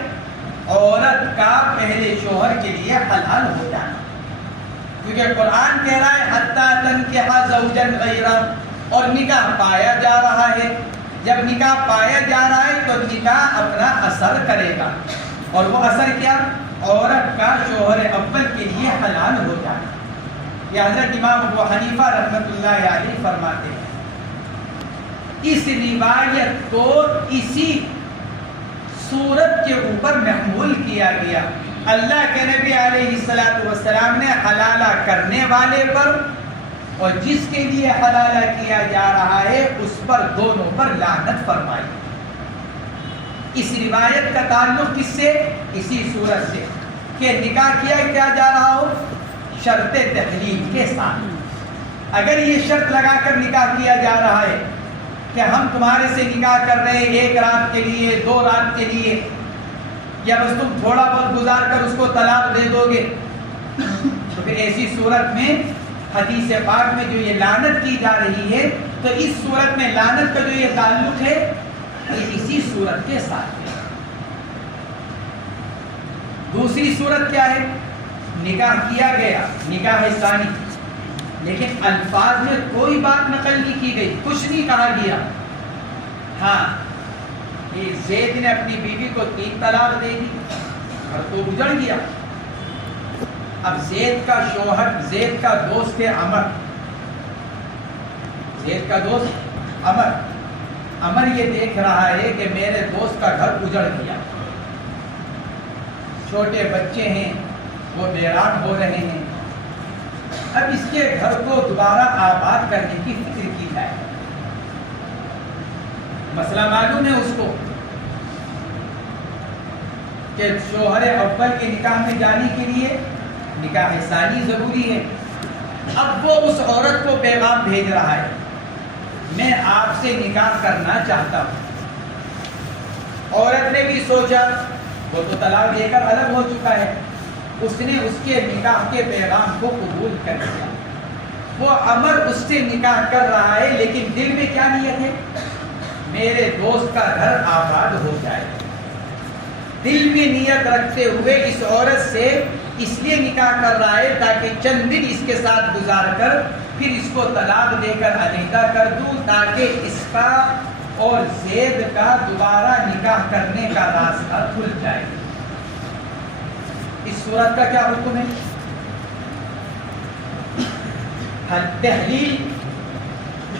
عورت کا پہلے شوہر کے لیے حلال ہو جانا، کیونکہ قرآن کہہ رہا ہے حتیٰ تنکح زوجا غیرہ، اور نکاح پایا جا رہا ہے۔ جب نکاح پایا جا رہا ہے تو نکاح اپنا اثر کرے گا، اور وہ اثر کیا؟ عورت کا شوہر اول کے لیے حلال ہو جانا۔ یہ حضرت امام ابو حنیفہ رحمۃ اللہ علیہ فرماتے ہیں۔ اس روایت کو اسی صورت کے اوپر محمول کیا گیا۔ اللہ کے نبی علیہ الصلوۃ والسلام نے حلالہ کرنے والے پر اور جس کے لیے حلالہ کیا جا رہا ہے اس پر، دونوں پر لعنت فرمائی۔ اس روایت کا تعلق کس سے؟ اسی صورت سے کہ نکاح کیا جا رہا ہو شرط تحلیل کے ساتھ۔ اگر یہ شرط لگا کر نکاح کیا جا رہا ہے کہ ہم تمہارے سے نکاح کر رہے ہیں 1 رات کے لیے، 2 رات کے لیے، یا بس تم تھوڑا بہت گزار کر اس کو طلاق دے دو گے، تو پھر ایسی صورت میں حدیث پاک میں جو یہ لعنت کی جا رہی ہے، تو اس صورت میں لعنت کا جو یہ تعلق ہے یہ اسی صورت کے ساتھ ہے۔ دوسری صورت کیا ہے؟ نکاح کیا گیا، نکاح ثانی، لیکن الفاظ میں کوئی بات نقل نہیں کی گئی، کچھ نہیں کہا گیا۔ ہاں، یہ زید نے اپنی بیوی کو 3 طلاق دے دی، گھر تو اجڑ گیا۔ اب زید کا شوہر، زید کا دوست ہے عمر، زید کا دوست عمر یہ دیکھ رہا ہے کہ میرے دوست کا گھر اجڑ گیا، چھوٹے بچے ہیں، وہ ویران ہو رہے ہیں، اب اس کے گھر کو دوبارہ آباد کرنے کی فکر کی جائے۔ مسئلہ معلوم ہے اس کو کہ شوہر اول کے نکاح میں جانے کے لیے نکاح ثانی ضروری ہے۔ اب وہ اس عورت کو پیغام بھیج رہا ہے میں آپ سے نکاح کرنا چاہتا ہوں۔ عورت نے بھی سوچا، وہ تو طلاق دے کر الگ ہو چکا ہے، اس نے اس کے نکاح کے پیغام کو قبول کر لیا۔ وہ عمر اس سے نکاح کر رہا ہے لیکن دل میں کیا نیت ہے؟ میرے دوست کا گھر آباد ہو جائے. دل میں نیت رکھتے ہوئے اس عورت سے اس لیے نکاح کر رہا ہے تاکہ چند دن اس کے ساتھ گزار کر پھر اس کو طلاق دے کر علیحدہ کر دوں، تاکہ اس کا اور زید کا دوبارہ نکاح کرنے کا راستہ کھل جائے. اس صورت کا کیا حکم ہے؟ تحلیل.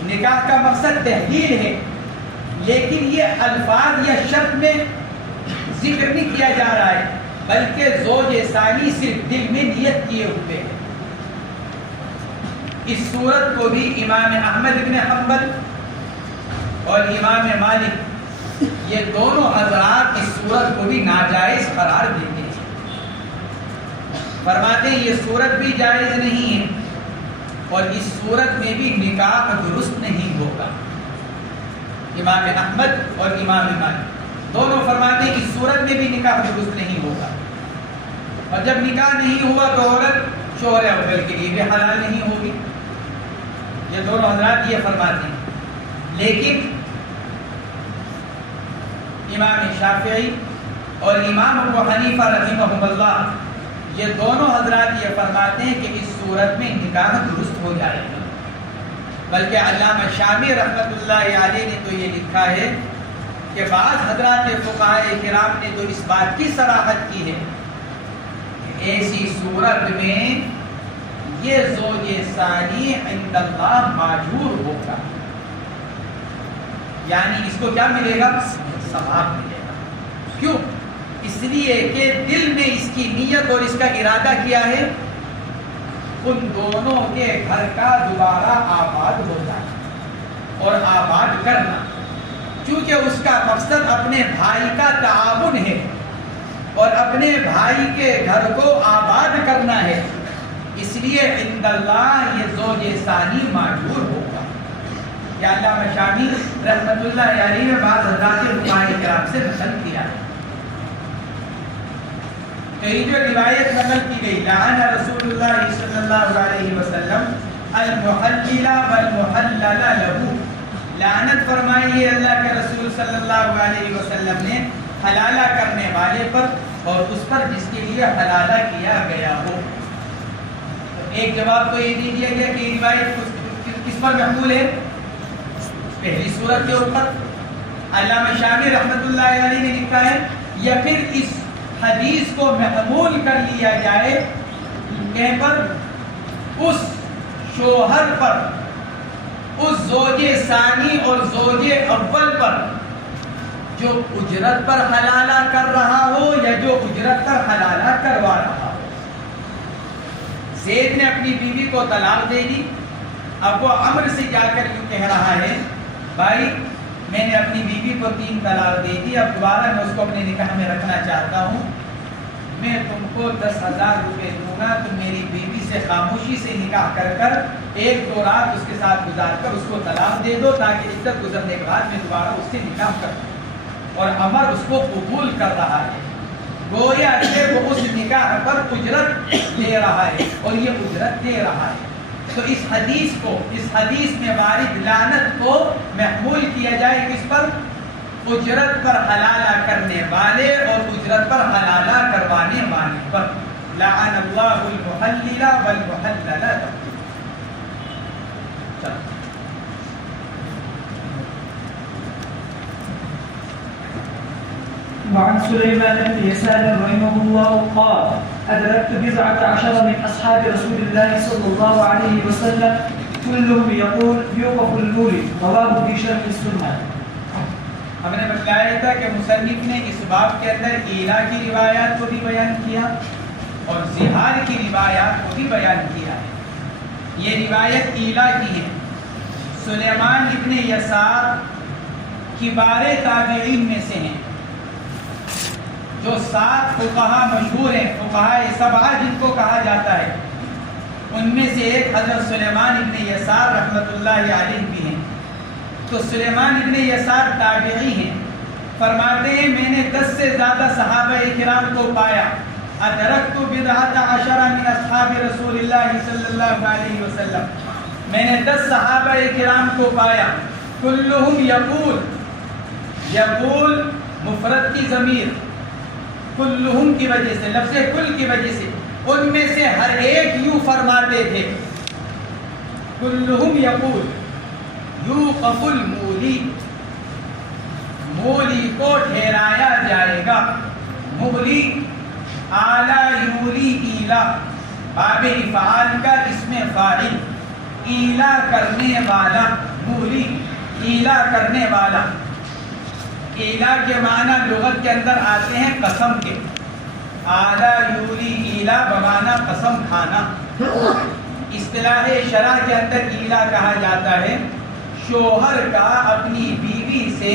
نکاح کا مقصد تحلیل ہے، لیکن یہ الفاظ یا شرط میں ذکر نہیں کیا جا رہا ہے، بلکہ زوج ثانی صرف دل میں نیت کیے ہوئے ہیں. اس صورت کو بھی امام احمد بن حنبل اور امام مالک یہ دونوں حضرات اس صورت کو بھی ناجائز قرار دیتے ہیں. فرماتے ہیں یہ صورت بھی جائز نہیں ہے اور اس صورت میں بھی نکاح درست نہیں ہوگا. امام احمد اور امام مالک دونوں فرماتے ہیں اس صورت میں بھی نکاح درست نہیں ہوگا، اور جب نکاح نہیں ہوا تو عورت شوہر اول کے لیے بھی حلال نہیں ہوگی. یہ دونوں حضرات یہ فرماتے ہیں. لیکن امام شافعی اور امام ابو حنیفہ رحمہ اللہ یہ دونوں حضرات یہ فرماتے ہیں کہ اس صورت میں نکاح درست ہو جائے گا. بلکہ علامہ شامی رحمۃ اللہ علیہ نے تو یہ لکھا ہے کہ بعض حضرات فقہاء کرام نے تو اس بات کی صراحت کی ہے کہ ایسی صورت میں یہ زوج ثانی عند اللہ ماجور ہوگا، یعنی اس کو کیا ملے گا؟ ثواب ملے گا. کیوں؟ اس لیے کہ دل میں اس کی نیت اور اس کا ارادہ کیا ہے ان دونوں کے گھر کا دوبارہ آباد ہو جائے اور آباد کرنا. چونکہ اس کا مقصد اپنے بھائی کا تعاون ہے اور اپنے بھائی کے گھر کو آباد کرنا ہے، اس لیے عند اللہ یہ زوج ثانی معجور ہوگا. کہ علامہ شامی رحمۃ اللہ علیہ نے بعض حضرات فقہاء کرام سے نقل کیا ہے. تو یہ جو روایت نقل کی گئی لعن رسول اللہ صلی اللہ علیہ وسلم المحلل والمحلل له، لعنت فرمائی ہے اللہ کے رسول صلی اللہ علیہ وسلم نے حلالہ کرنے والے پر اور اس پر جس کے لیے حلالہ کیا گیا ہو. ایک جواب تو یہ دیا گیا کہ روایت کس پر محمول ہے؟ پہلی صورت کے اوپر. علامہ شامی رحمۃ اللہ علیہ نے لکھا ہے یا پھر اس حدیث کو محمول کر لیا جائے کہ پر اس شوہر پر، اس زوج ثانی اور زوج اول پر جو اجرت پر حلالہ کر رہا ہو یا جو اجرت پر حلالہ کروا رہا ہو. زید نے اپنی بیوی کو طلاق دے دی، اب وہ عمر سے جا کر یوں کہہ رہا ہے بھائی میں نے اپنی بیوی کو 3 طلاق دے دی، اب دوبارہ میں اس کو اپنے نکاح میں رکھنا چاہتا ہوں، میں تم کو 10,000 روپے دوں گا، تم میری بیوی سے خاموشی سے نکاح کر کر 1-2 رات اس کے ساتھ گزار کر اس کو طلاق دے دو تاکہ عدت گزرنے کے بعد میں دوبارہ اس سے نکاح کروں. اور عمر اس کو قبول کر رہا ہے، گویا کہ وہ اس نکاح پر اجرت دے رہا ہے اور یہ اجرت دے رہا ہے. تو اس حدیث میں وارد لعنت کو محمول کیا جائے کس پر؟ اجرت پر حلالہ کرنے والے اور اجرت پر حلالہ کروانے والے پر. لعن اللہ المحلل والمحلل له. وعن سليمان بن يسار رحمه الله قال أدركت 19 من أصحاب رسول الله صلى الله عليه وسلم كلهم يقول يوقف المولد رواه في شرح السنة. ہم نے بتلایا تھا کہ مصنف نے اس باب کے اندر ایلا کی روایات کو بھی بیان کیا اور زہار کی روایات کو بھی بیان کیا ہے. یہ روایت ایلا کی ہے. سلیمان ابن یسار کبار تابعین میں سے ہیں، جو 7 فقہا مشہور ہیں، فقہا 7 جن کو کہا جاتا ہے، ان میں سے ایک حضرت سلیمان ابن یسار رحمۃ اللہ علیہ بھی ہیں. تو سلیمان ابن یسار تابعی ہیں. فرماتے ہیں میں نے 10 سے زیادہ صحابہ کرام کو پایا. ادرکت 19 من اصحاب رسول اللہ صلی اللہ علیہ وسلم، میں نے 10 صحابہ کرام کو پایا. کلہم یقول، یقول مفرد کی ضمیر کلہم کی وجہ سے، لفظ کل کی وجہ سے، ان میں سے ہر ایک یوں فرماتے تھے. کلہم یقول یوقف المولی، مولی کو ٹھہرایا جائے گا. مولی اعلیٰ یولی ایلا، باب افعال کا اسم فاعل، ایلا کرنے والا، مولی ایلا کرنے والا. ایلا کے معنی لغت کے اندر آتے ہیں قسم کے. اعلیٰ یولی ایلا بمعنی قسم کھانا. اصطلاح شرع کے اندر ایلا کہا جاتا ہے شوہر کا اپنی بیوی سے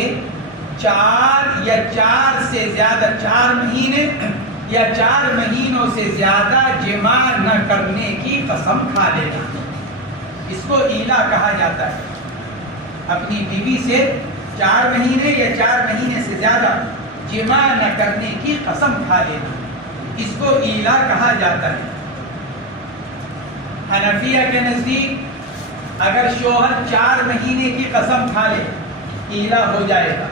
4 یا 4 سے زیادہ 4 مہینے یا 4 مہینوں سے زیادہ جماع نہ کرنے کی قسم کھا لینا. اس کو ایلا کہا جاتا ہے. اپنی بیوی سے 4 مہینے یا 4 مہینے سے زیادہ جماع نہ کرنے کی قسم کھا لینا، اس کو ایلا کہا جاتا ہے. حنفیہ کے نزدیک اگر شوہر 4 مہینے کی قسم کھا لے ایلا ہو جائے گا.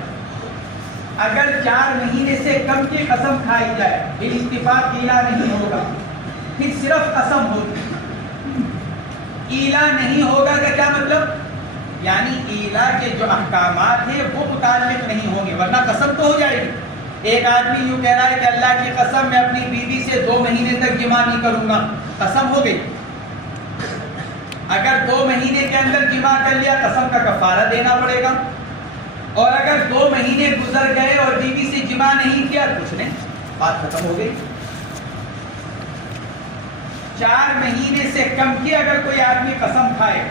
اگر 4 مہینے سے کم کی قسم کھائی جائے بالاتفاق ایلا نہیں ہوگا، پھر صرف قسم ہوگی. ایلا نہیں ہوگا کا کیا مطلب؟ یعنی ایلا کے جو احکامات ہیں وہ متعلق نہیں ہوں گے، ورنہ قسم تو ہو جائے گی. ایک آدمی یوں کہہ رہا ہے کہ اللہ کی قسم میں اپنی بیوی سے 2 مہینے تک جماع نہیں کروں گا، قسم ہو گئی. اگر 2 مہینے کے اندر جماع کر لیا قسم کا کفارہ دینا پڑے گا. اور اگر 2 مہینے گزر گئے اور بیوی سے جماع نہیں کیا کچھ نہیں، بات ختم ہو گئی. 4 مہینے سے کم کی اگر کوئی آدمی قسم کھائے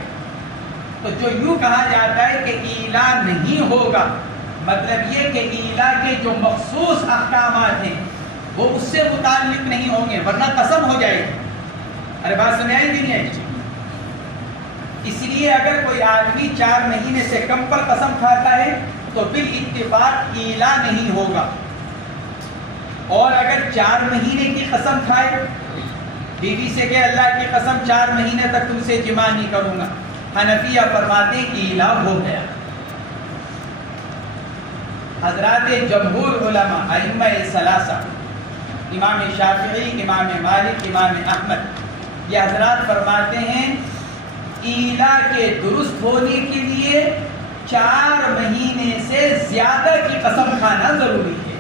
تو جو یوں کہا جاتا ہے کہ ایلا نہیں ہوگا، مطلب یہ کہ ایلا کے جو مخصوص احکامات ہیں وہ اس سے متعلق نہیں ہوں گے، ورنہ قسم ہو جائے گی. ارے بات سمجھ آئی نہیں آئی؟ اس لیے اگر کوئی آدمی 4 مہینے سے کم پر قسم کھاتا ہے تو بالاتفاق ایلا نہیں ہوگا. اور اگر 4 مہینے کی قسم کھائے بیوی سے کہ اللہ کی قسم 4 مہینے تک تم سے جماع نہیں کروں گا، حنفیہ فرماتے ہیں ایلا ہو گیا. حضرات جمہور علماء ائمہ ثلاثہ، امام شافعی، امام مالک، امام احمد، یہ حضرات فرماتے ہیں ایلا کے درست ہونے کے لیے 4 مہینے سے زیادہ کی قسم کھانا ضروری ہے.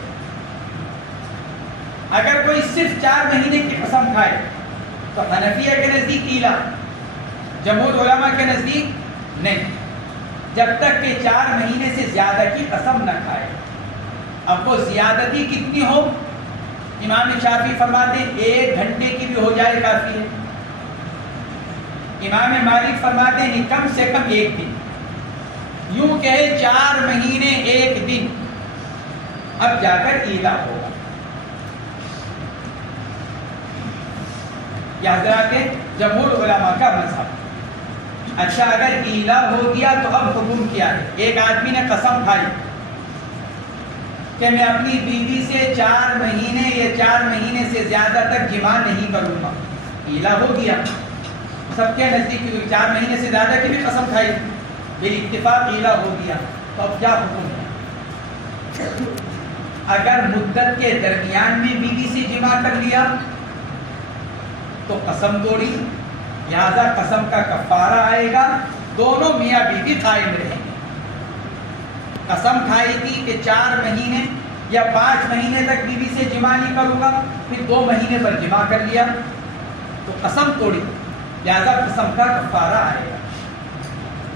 اگر کوئی صرف 4 مہینے کی قسم کھائے تو حنفیہ کے نزدیک ایلا، جمہور علماء کے نزدیک نہیں، جب تک کہ 4 مہینے سے زیادہ کی قسم نہ کھائے. اب وہ زیادتی کتنی ہو؟ امام شافعی فرماتے ہیں 1 گھنٹے کی بھی ہو جائے کافی ہے. امام مالک فرماتے ہیں کم سے کم 1 دن. یوں کہے 4 مہینے 1 دن، اب جا کر ایلا ہوگا. یہ حضرات جمہور علماء کا مذہب. اچھا اگر ایلا ہو گیا تو اب حکم کیا ہے؟ ایک آدمی نے قسم کھائی کہ میں اپنی بیوی سے 4 مہینے یا 4 مہینے سے زیادہ تک جماع نہیں کروں گا. ایلا ہو گیا، سب کے نزدیک 4 مہینے سے زیادہ کی بھی قسم کھائی، بالاتفاق ایلا ہو گیا. تو اب کیا حکم ہے؟ اگر مدت کے درمیان میں بیوی سے جماع کر لیا تو قسم توڑی، لہذا قسم کا کفارہ آئے گا. دونوں میاں بیوی قائم رہیں گے. قسم کھائی تھی کہ 4 مہینے یا 5 مہینے تک بیوی سے جماع نہیں کروں گا، پھر 2 مہینے پر جماع کر لیا تو قسم توڑی، لہذا قسم کا کفارہ آئے گا.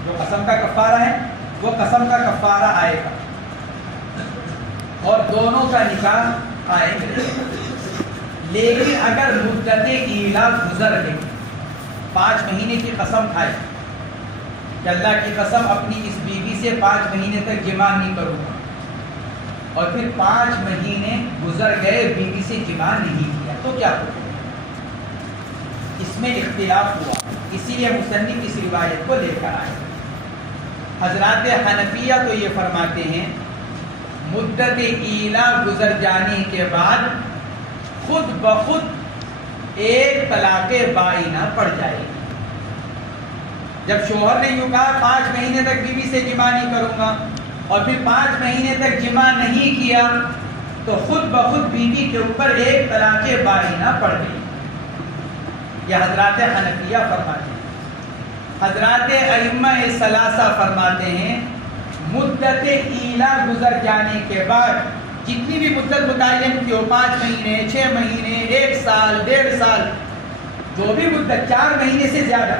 جو قسم کا کفارہ ہے وہ قسم کا کفارہ آئے گا اور دونوں کا نکاح قائم رہے گا. لیکن اگر مدت ایلا گزر گئی، 5 مہینے کی قسم کھائی کہ اللہ کی قسم اپنی اس بیوی سے 5 مہینے تک جماع نہیں کروں گا، اور پھر 5 مہینے گزر گئے بیوی سے جماع نہیں کیا، تو کیا ہوگا؟ اس میں اختلاف ہوا، اسی لیے مصنف اس روایت کو لے کر آئے. حضرات حنفیہ تو یہ فرماتے ہیں مدت ایلا گزر جانے کے بعد خود بخود ایک طلاق بائنہ پڑ جائے گی. جب شوہر نے یوں کہا 5 مہینے تک بیوی سے جماع نہیں کروں گا، اور پھر 5 مہینے تک جماع نہیں کیا تو خود بخود بیوی کے اوپر ایک طلاق بارینہ پڑ گئی. یہ حضرات حنفیہ فرماتے ہیں. حضرات ائمہ ثلاثہ فرماتے ہیں مدت ایلا گزر جانے کے بعد جتنی بھی مدت متعین کی ہو، 5 مہینے 6 مہینے 1 سال 1.5 سال، جو بھی مدت 4 مہینے سے زیادہ،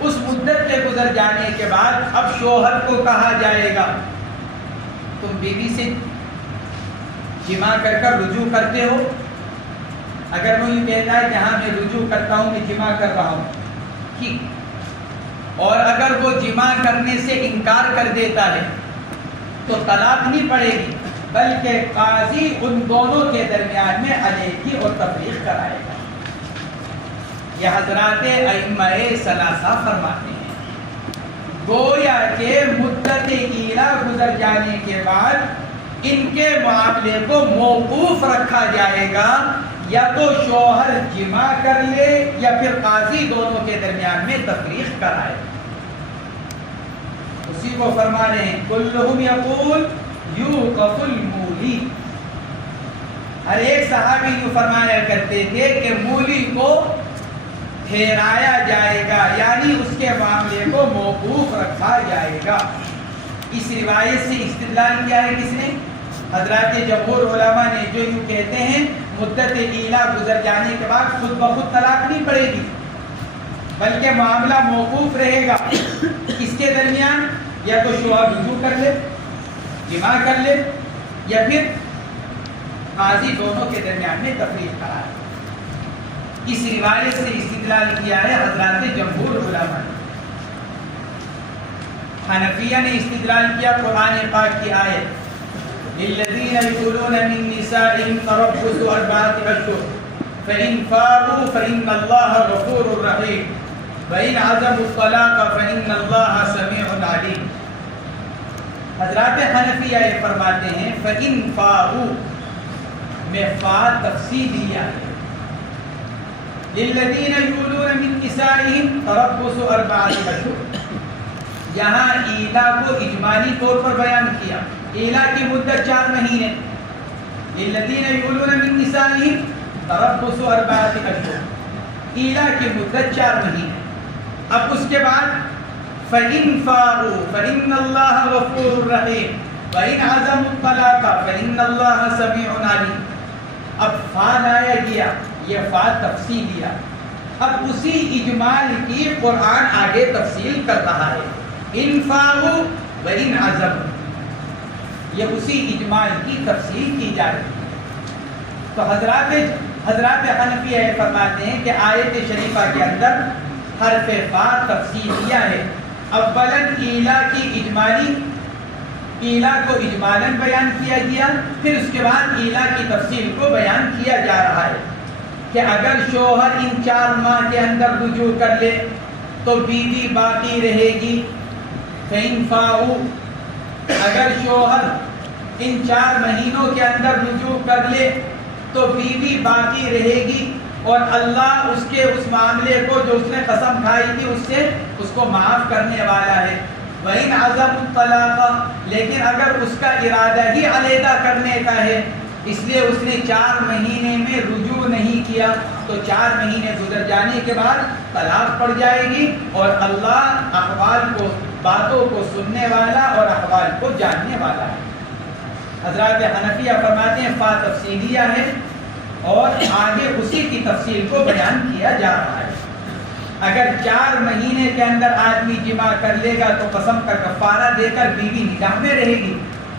اس مدت کے گزر جانے کے بعد اب شوہر کو کہا جائے گا تم بیوی سے جماع کر کر رجوع کرتے ہو. اگر وہ یہ کہتا ہے کہ ہاں میں رجوع کرتا ہوں، میں جماع کر رہا ہوں، ٹھیک. اور اگر وہ جماع کرنے سے انکار کر دیتا ہے تو طلاق نہیں پڑے گی، بلکہ قاضی ان دونوں کے درمیان میں علیحدگی اور تفریق کرائے گا. یہ حضرات ائمہ ثلاثہ فرماتے ہیں گویا کہ مدت ایلا گزر جانے کے بعد ان کے معاملے کو موقوف رکھا جائے گا، یا تو شوہر جماع کر لے یا پھر قاضی دونوں کے درمیان میں تفریق کرائے. اسی کو فرما رہے ہیں کلہم یقول یوقف المولی. ہر ایک صحابی یوں فرمایا کرتے تھے کہ مولی کو ٹھہرایا جائے گا، یعنی اس کے معاملے کو موقوف رکھا جائے گا. اس روایت سے استدلال کیا ہے کس نے؟ حضرات جمہور علماء نے، جو یوں کہتے ہیں مدت ایلا گزر جانے کے بعد خود بخود طلاق نہیں پڑے گی، بلکہ معاملہ موقوف رہے گا. اس کے درمیان یا تو شوہر رجوع کر لے، جماع کر لے، یا پھر قاضی دونوں کے درمیان میں تفریق کرائے. اس روایت سے استدلال کیا ہے حضرات جمہور علماء نے. حنفیہ نے استدلال کیا قرآن پاک کی آیت للذین یقولون من نسائهم تربص 4 اشہر فإن فاءوا فإن اللہ غفور رحیم وإن عزموا الطلاق فإن اللہ سمیع علیم. حضرات حنفیہ یہ فرماتے ہیں فإن فاءوا میں فا تفصیلیہ ہے. للذین یقولون من نسائهم تربص 4 اشہر، یہاں ایلا کو اجمالی طور پر بیان کیا. ایلا کی مدت 4 مہینے. للذین یقولون من نسائهم تربص 4 اشہر، ایلا کی مدت 4 مہینے. اب اس کے بعد فإن فاءوا فإن اللہ غفور رحیم وإن عزموا الطلاق فإن اللہ سمیع علیم. اب فا لایا گیا، یہ فا تفصیلیہ. اب اسی اجمال کی قرآن آگے تفصیل کر رہا ہے. ان فاءوا وإن عزموا، یہ اسی اجمال کی تفصیل کی جا رہی ہے. تو حضرات حنفیہ فرماتے ہیں کہ آیت شریفہ کے اندر حرف فا تفصیلیہ ہے. اولاً ایلا کی اجمالی، ایلا کو اجمالاً بیان کیا گیا، پھر اس کے بعد ایلا کی تفصیل کو بیان کیا جا رہا ہے کہ اگر شوہر ان 4 ماہ کے اندر رجوع کر لے تو بیوی باقی رہے گی. فإن فاءوا، اگر شوہر ان 4 مہینوں کے اندر رجوع کر لے تو بیوی باقی رہے گی، اور اللہ اس معاملے کو جو اس نے قسم کھائی تھی اس کو معاف کرنے والا ہے. وَإِنْ عَزَمُوا الطَّلَاقَ، لیکن اگر اس کا ارادہ ہی علیحدہ کرنے کا ہے، اس لیے اس نے 4 مہینے میں رجوع نہیں کیا، تو 4 مہینے گزر جانے کے بعد طلاق پڑ جائے گی، اور اللہ احوال کو، باتوں کو سننے والا اور احوال کو جاننے والا ہے. حضرات حنفیہ فرماتے ہیں فا تفصیلیہ ہے، اور آگے اسی کی تفصیل کو بیان کیا جا رہا ہے. اگر 4 مہینے کے اندر آدمی جماع کر لے گا تو قسم کا کفارہ دے کر بیوی نکاح میں رہے گی،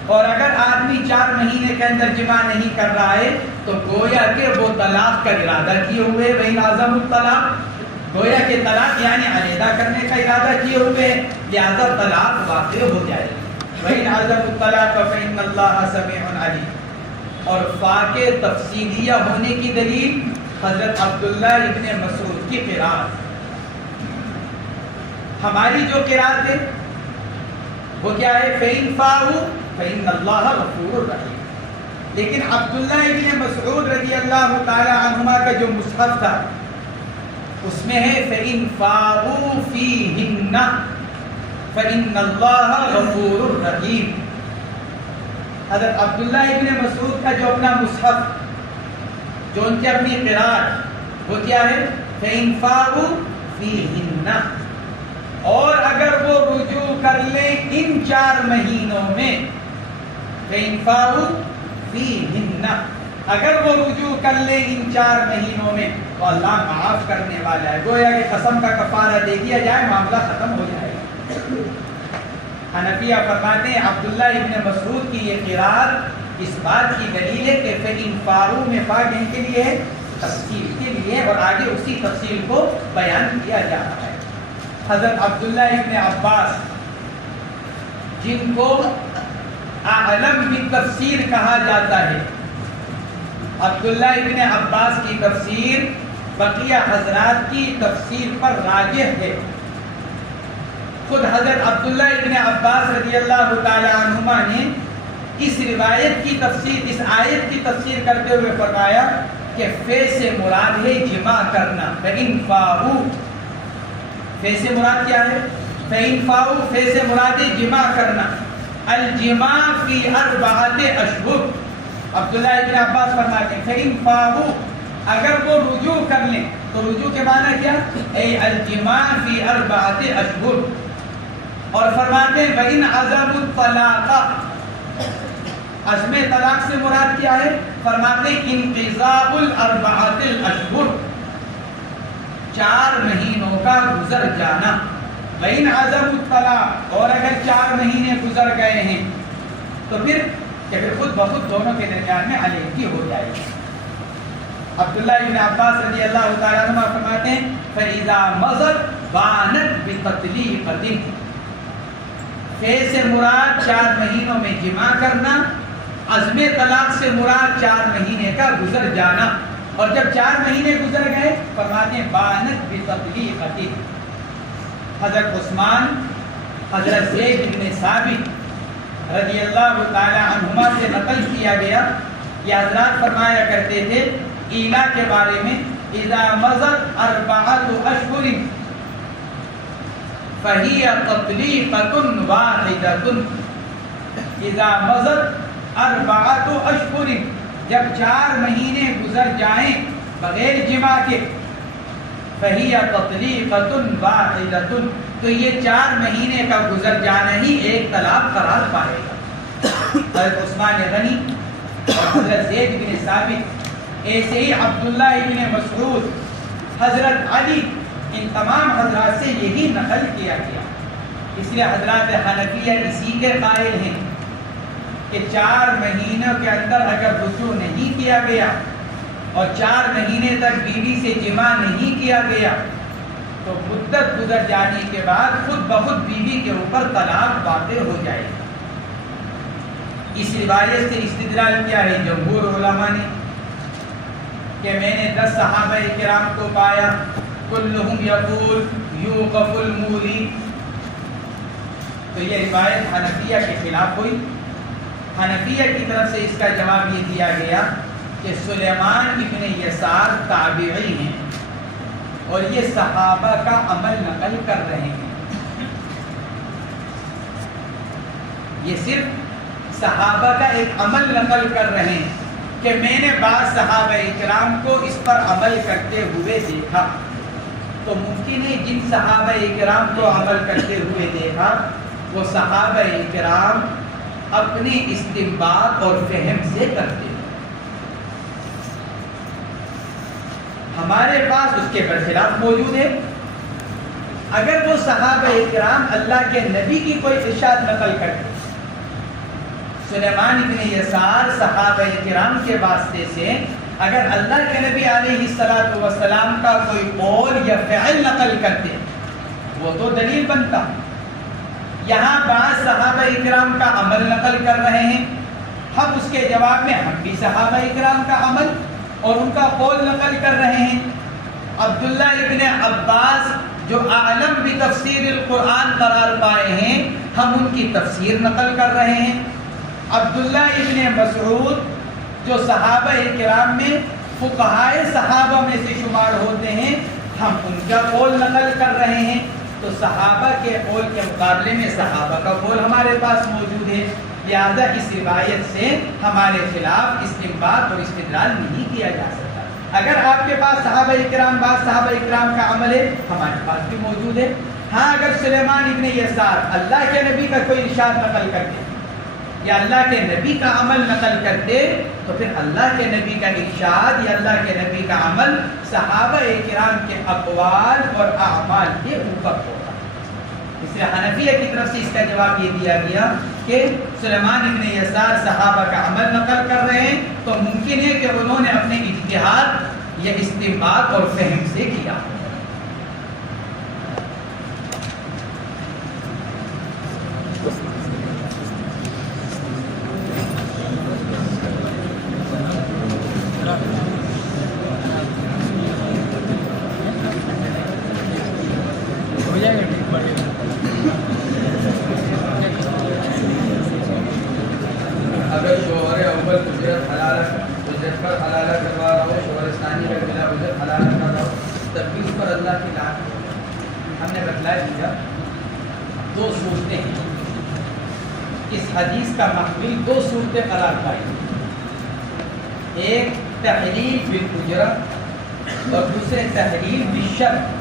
اور اگر آدمی 4 مہینے کے اندر جماع نہیں کر رہا ہے تو گویا کہ وہ طلاق کا ارادہ کیے ہوئے، وہی عزم الطلاق، گویا کہ طلاق یعنی علیحدہ کرنے کا ارادہ کیے ہوئے، لہذا طلاق واقع ہو جائے گی. وہی عزم الطلاق فإن اللہ سمیع علیم. اور فا کے تفصیلیہ ہونے کی دلیل حضرت عبداللہ ابن مسعود کی قرات. ہماری جو قرات ہے وہ کیا ہے؟ فإن فاءوا فإن اللہ غفور رحیم. لیکن عبداللہ ابن مسعود رضی اللہ تعالی عنہما کا جو مصحف تھا اس میں ہے فإن فاءوا فیہن، فإن اللہ غفور رحیم. حضرت عبداللہ ابن مسعود کا جو اپنا مصحف، جو ان کی اپنی قرأت، وہ کیا ہے؟ فإن فاؤوا فیہن، اور اگر وہ رجوع کر لیں ان 4 مہینوں میں، فإن فاؤوا فیہن، اگر وہ رجوع کر لیں ان 4 مہینوں میں تو اللہ معاف کرنے والا ہے. گویا کہ قسم کا کفارہ دے دیا جائے، معاملہ ختم ہو جائے گا. حنفیہ فرماتے ہیں عبداللہ ابن مسعود کی یہ قرأت اس بات کی دلیل ہے کہ فإن فاؤوا میں فا ان کے لیے ہے، تفصیل کے لیے، اور آگے اسی تفصیل کو بیان کیا جا رہا ہے. حضرت عبداللہ ابن عباس، جن کو اعلم بالتفسیر کہا جاتا ہے، عبداللہ ابن عباس کی تفسیر بقیہ حضرات کی تفسیر پر راجح ہے. خود حضرت عبداللہ ابن عباس رضی اللہ تعالی عنہما نے اس روایت کی تفسیر، اس آیت کی تفسیر کرتے ہوئے فرمایا کہ فے سے مراد ہے جماع کرنا. فإن فاؤوا، فے سے مراد کیا ہے؟ فإن فاؤوا، فے سے مراد ہے جماع کرنا. الجماع فی 4 اشہر. عبداللہ ابن عباس فرماتے ہیں فإن فاؤوا، اگر وہ رجوع کر لیں تو رجوع کے معنی کیا؟ اے الجماع فی 4 اشہر. اور فرماتے ہیں وَإِنْ عَزَمُوا الطَّلَاقَ، عزم طلاق سے مراد کیا ہے؟ فرماتے ہیں انقضاء 4 الاشہر، 4 مہینوں کا گزر جانا. وَإِنْ عَزَمُوا الطَّلَاقَ، اور اگر 4 مہینے گزر گئے ہیں تو پھر خود بخود دونوں کے درمیان میں علیحدگی ہو جائے گی. عبداللہ ابن عباس رضی اللہ تعالیٰ عنہ فرماتے ہیں فَإِذَا مَضَتْ بَانَتْ بِتَطْلِيقَةٍ، فے سے مراد 4 مہینوں میں جماع کرنا، عزم طلاق سے مراد 4 مہینے کا گزر جانا. اور جب 4 مہینے گزر گئے فرماتے ہیں بانت بتطلیقۃ. حضرت عثمان، حضرت زید بن ثابت رضی اللہ تعالی عنہما سے نقل کیا گیا، یہ حضرات فرمایا کرتے تھے ایلا کے بارے میں اذا مضت 4 اشہر فہی تطلیقۃ واحدۃ. اذا مضت 4 اشہر، جب 4 مہینے گزر جائیں بغیر جماع کے، فہی تطلیقۃ واحدۃ، تو یہ 4 مہینے کا گزر جانا ہی ایک طلاق قرار پائے گا. حضرت عثمان غنی اور حضرت زید بن ثابت، ایسے ہی عبداللہ ابن مسعود، حضرت علی، ان تمام حضرات سے یہی نقل کیا گیا. اس لیے حضرات حنفیہ اسی کے قائل ہیں کہ 4 مہینوں کے اندر اگر رجوع نہیں کیا گیا اور 4 مہینے تک بیوی سے جماع نہیں کیا گیا تو مدت گزر جانے کے بعد خود بخود بیوی کے اوپر طلاق واقع ہو جائے گا. اس روایت سے استدلال کیا ہے جمہور علماء نے کہ میں نے 10 صحابہ کرام کو پایا کلہم یقول یوقف المولی. تو یہ روایت حنفیہ کے خلاف ہوئی. حنفیہ کی طرف سے اس کا جواب یہ دیا گیا کہ سلیمان ابن یسار تابعی ہیں اور یہ صحابہ کا عمل نقل کر رہے ہیں. یہ صرف صحابہ کا ایک عمل نقل کر رہے ہیں کہ میں نے بعض صحابہ کرام کو اس پر عمل کرتے ہوئے دیکھا. تو ممکن ہے جن صحابہ کرام کو عمل کرتے ہوئے دیکھا وہ صحابہ کرام اپنی استنباط اور فہم سے کرتے ہیں. ہمارے پاس اس کے برخلاف موجود ہے. اگر وہ صحابہ کرام اللہ کے نبی کی کوئی ارشاد نقل کرتے، سلیمان ابن یسار صحابہ کرام کے واسطے سے اگر اللہ کے نبی علیہ السلام کا کوئی قول یا فعل نقل کرتے وہ تو دلیل بنتا. یہاں بعض صحابہ کرام کا عمل نقل کر رہے ہیں، ہم اس کے جواب میں ہم بھی صحابہ کرام کا عمل اور ان کا قول نقل کر رہے ہیں. عبداللہ ابن عباس جو اعلم بتفسیر القرآن قرار پائے ہیں، ہم ان کی تفسیر نقل کر رہے ہیں. عبداللہ ابن مسعود جو صحابہ کرام میں فقہائے صحابہ میں سے شمار ہوتے ہیں، ہم ان کا قول نقل کر رہے ہیں. تو صحابہ کے قول کے مقابلے میں صحابہ کا قول ہمارے پاس موجود ہے، لہذا اس روایت سے ہمارے خلاف استنباط اور استدلال نہیں کیا جا سکتا۔ اگر آپ کے پاس صحابہ اکرام بعض صحابہ اکرام کا عمل ہے، ہمارے پاس بھی موجود ہے۔ ہاں اگر سلیمان ابن یسار اللہ کے نبی کا کوئی ارشاد نقل کرتے یا اللہ کے نبی کا عمل نقل کرتے تو پھر اللہ کے نبی کا ارشاد یا اللہ کے نبی کا عمل صحابہ کرام کے اقوال اور اعمال کے اوپر ہوتا۔ اس لیے حنفیہ کی طرف سے اس کا جواب یہ دیا گیا کہ سلیمان ابن یسار صحابہ کا عمل نقل کر رہے ہیں تو ممکن ہے کہ انہوں نے اپنے اجتہاد یا استنباط اور فہم سے کیا۔ اگر شوہر اول اجرت حلال اجرت پر حلالہ کروا رہا ہو، شوہر ثانی کا بلا اجرت حلالہ کر رہا ہو، تب بھی اس پر اللہ کی لعنت ہے۔ ہم نے بتلایا دیا دو صورتیں ہیں، اس حدیث کا محمل دو صورتیں قرار پائی، ایک تحلیل بالاجرت اور دوسرے تحلیل بالشرط۔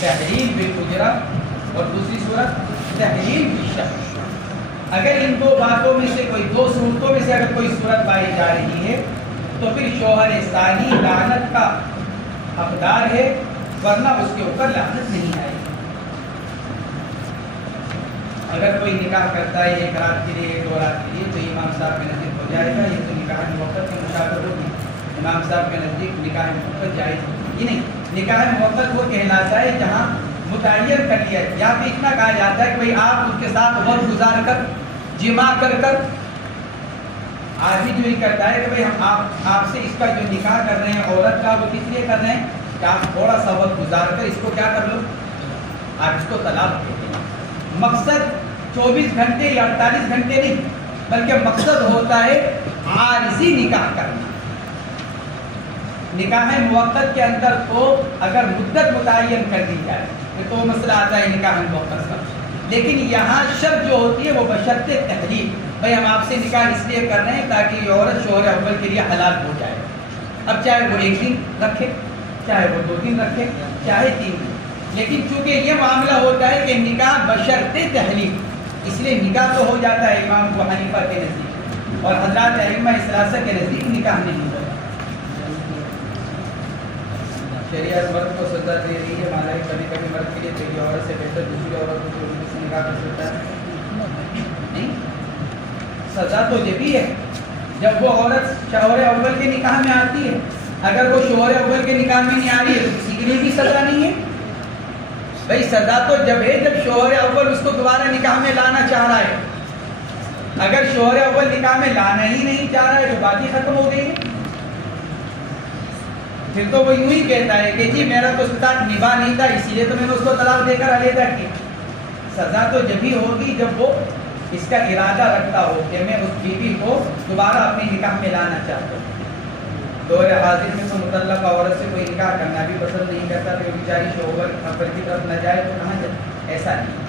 تحلیل بالاجرت اور دوسری صورت تحلیل بالشرط۔ اگر ان دو باتوں میں سے کوئی دو صورتوں میں سے اگر کوئی صورت پائی جا رہی ہے تو پھر شوہر ثانی لعنت کا حقدار ہے، ورنہ اس کے اوپر لعنت نہیں آئے گی۔ اگر کوئی نکاح کرتا ہے ایک رات کے لیے ایک دو رات کے لیے تو امام صاحب کے نزدیک ہو جائے گا، یہ تو نکاح موقت کی مشابہت ہوگی۔ امام صاحب کے نزدیک نکاح موقت جائز ہی نہیں، نکاح موقت وہ کہلاتا ہے جہاں متعین کر لیا یا پھر اتنا کہا جاتا ہے کہ بھئی آپ اس کے ساتھ وقت گزار کر جمع کر آدمی جو ہی کرتا ہے کہ بھئی ہم آپ سے اس کا جو نکاح کر رہے ہیں عورت کا وہ کس لیے کر رہے ہیں کہ آپ تھوڑا سا وقت گزار کر اس کو کیا کر لو، آپ اس کو طلاق کہتے ہیں۔ مقصد 24 گھنٹے یا 48 گھنٹے نہیں، بلکہ مقصد ہوتا ہے عارضی نکاح کرنا۔ نکاح موقت کے اندر تو اگر مدت متعین کر دی جائے تو مسئلہ آتا ہے نکاح موقت کا، لیکن یہاں شرط جو ہوتی ہے وہ بشرط تحلیل، بھائی ہم آپ سے نکاح اس لیے کر رہے ہیں تاکہ یہ عورت شوہر اول کے لیے حلال ہو جائے۔ اب چاہے وہ 1 دن رکھے، چاہے وہ 2 دن رکھے، چاہے 3 دن، لیکن چونکہ یہ معاملہ ہوتا ہے کہ نکاح بشرط تحلیل، اس لیے نکاح تو ہو جاتا ہے امام ابو حنیفہ کے نزدیک اور حضرات ائمہ ثلاثہ کے نزدیک نکاح نہیں ہوتا۔ شریعت مرد کو سزا دے رہی ہے، مانا کہ کبھی کبھی مرد کے لیے پہلی عورت سے بہتر دوسری عورت کو جو سے نکاح کر سکتا ہے، نہیں، سزا تو جب ہی ہے جب وہ عورت شوہر اول کے نکاح میں آتی ہے۔ اگر وہ شوہر اول کے نکاح میں نہیں آ رہی ہے تو کسی کے لیے بھی سزا نہیں ہے۔ بھائی سزا تو جب ہے جب شوہر اول اس کو دوبارہ نکاح میں لانا چاہ رہا ہے۔ اگر شوہر اول نکاح میں لانا ہی نہیں چاہ رہا ہے تو بات ہی ختم ہو گئی ہے۔ پھر تو وہ یوں ہی کہتا ہے کہ جی میرا تو اس کے ساتھ نباہ نہیں تھا اسی لیے تو میں نے اس کو طلاق دے کر علیحدہ کیا۔ سزا تو جب ہی ہوگی جب وہ اس کا ارادہ رکھتا ہو کہ میں اس بیوی کو دوبارہ اپنے نکاح میں لانا چاہتا ہوں۔ دور حاضر میں تو متعلقہ عورت سے کوئی نکاح کرنا بھی پسند نہیں کرتا کہ بیچاری شوہر اول کی طرف نہ جائے تو کہاں جائے، ایسا نہیں۔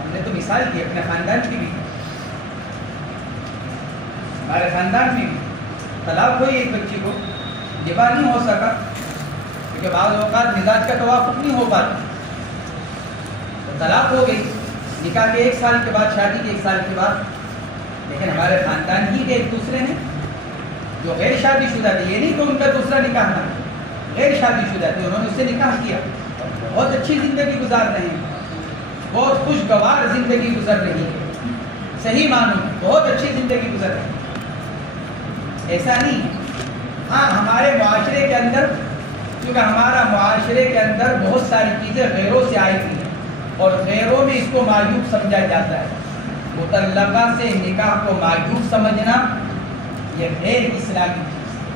ہم نے تو مثال کی اپنے خاندان کی بھی، ہمارے خاندان میں بھی طلاق ہوئی ایک بچی کو، نباہ نہیں ہو سکا کیونکہ بعض اوقات مزاج کا توافق نہیں ہو پاتا، تو طلاق ہو گئی نکاح کے 1 سال کے بعد، شادی کے 1 سال کے بعد۔ لیکن ہمارے خاندان ہی کے ایک دوسرے نے جو غیر شادی شدہ تھے، یہ نہیں کہ ان کا دوسرا نکاح نہ، غیر شادی شدہ تھے، انہوں نے اس سے نکاح کیا، بہت اچھی زندگی گزار رہے ہیں، بہت خوشگوار زندگی گزر رہی ہے، صحیح معنوں میں بہت اچھی زندگی گزر رہی ہے، ایسا نہیں ہے۔ ہاں ہمارے معاشرے کے اندر، کیونکہ ہمارا معاشرے کے اندر بہت ساری چیزیں غیروں سے آئی ہوئی ہیں اور غیروں میں اس کو معیوب سمجھا جاتا ہے۔ مطلقہ سے نکاح کو معیوب سمجھنا یہ غیر اسلامی چیز ہے۔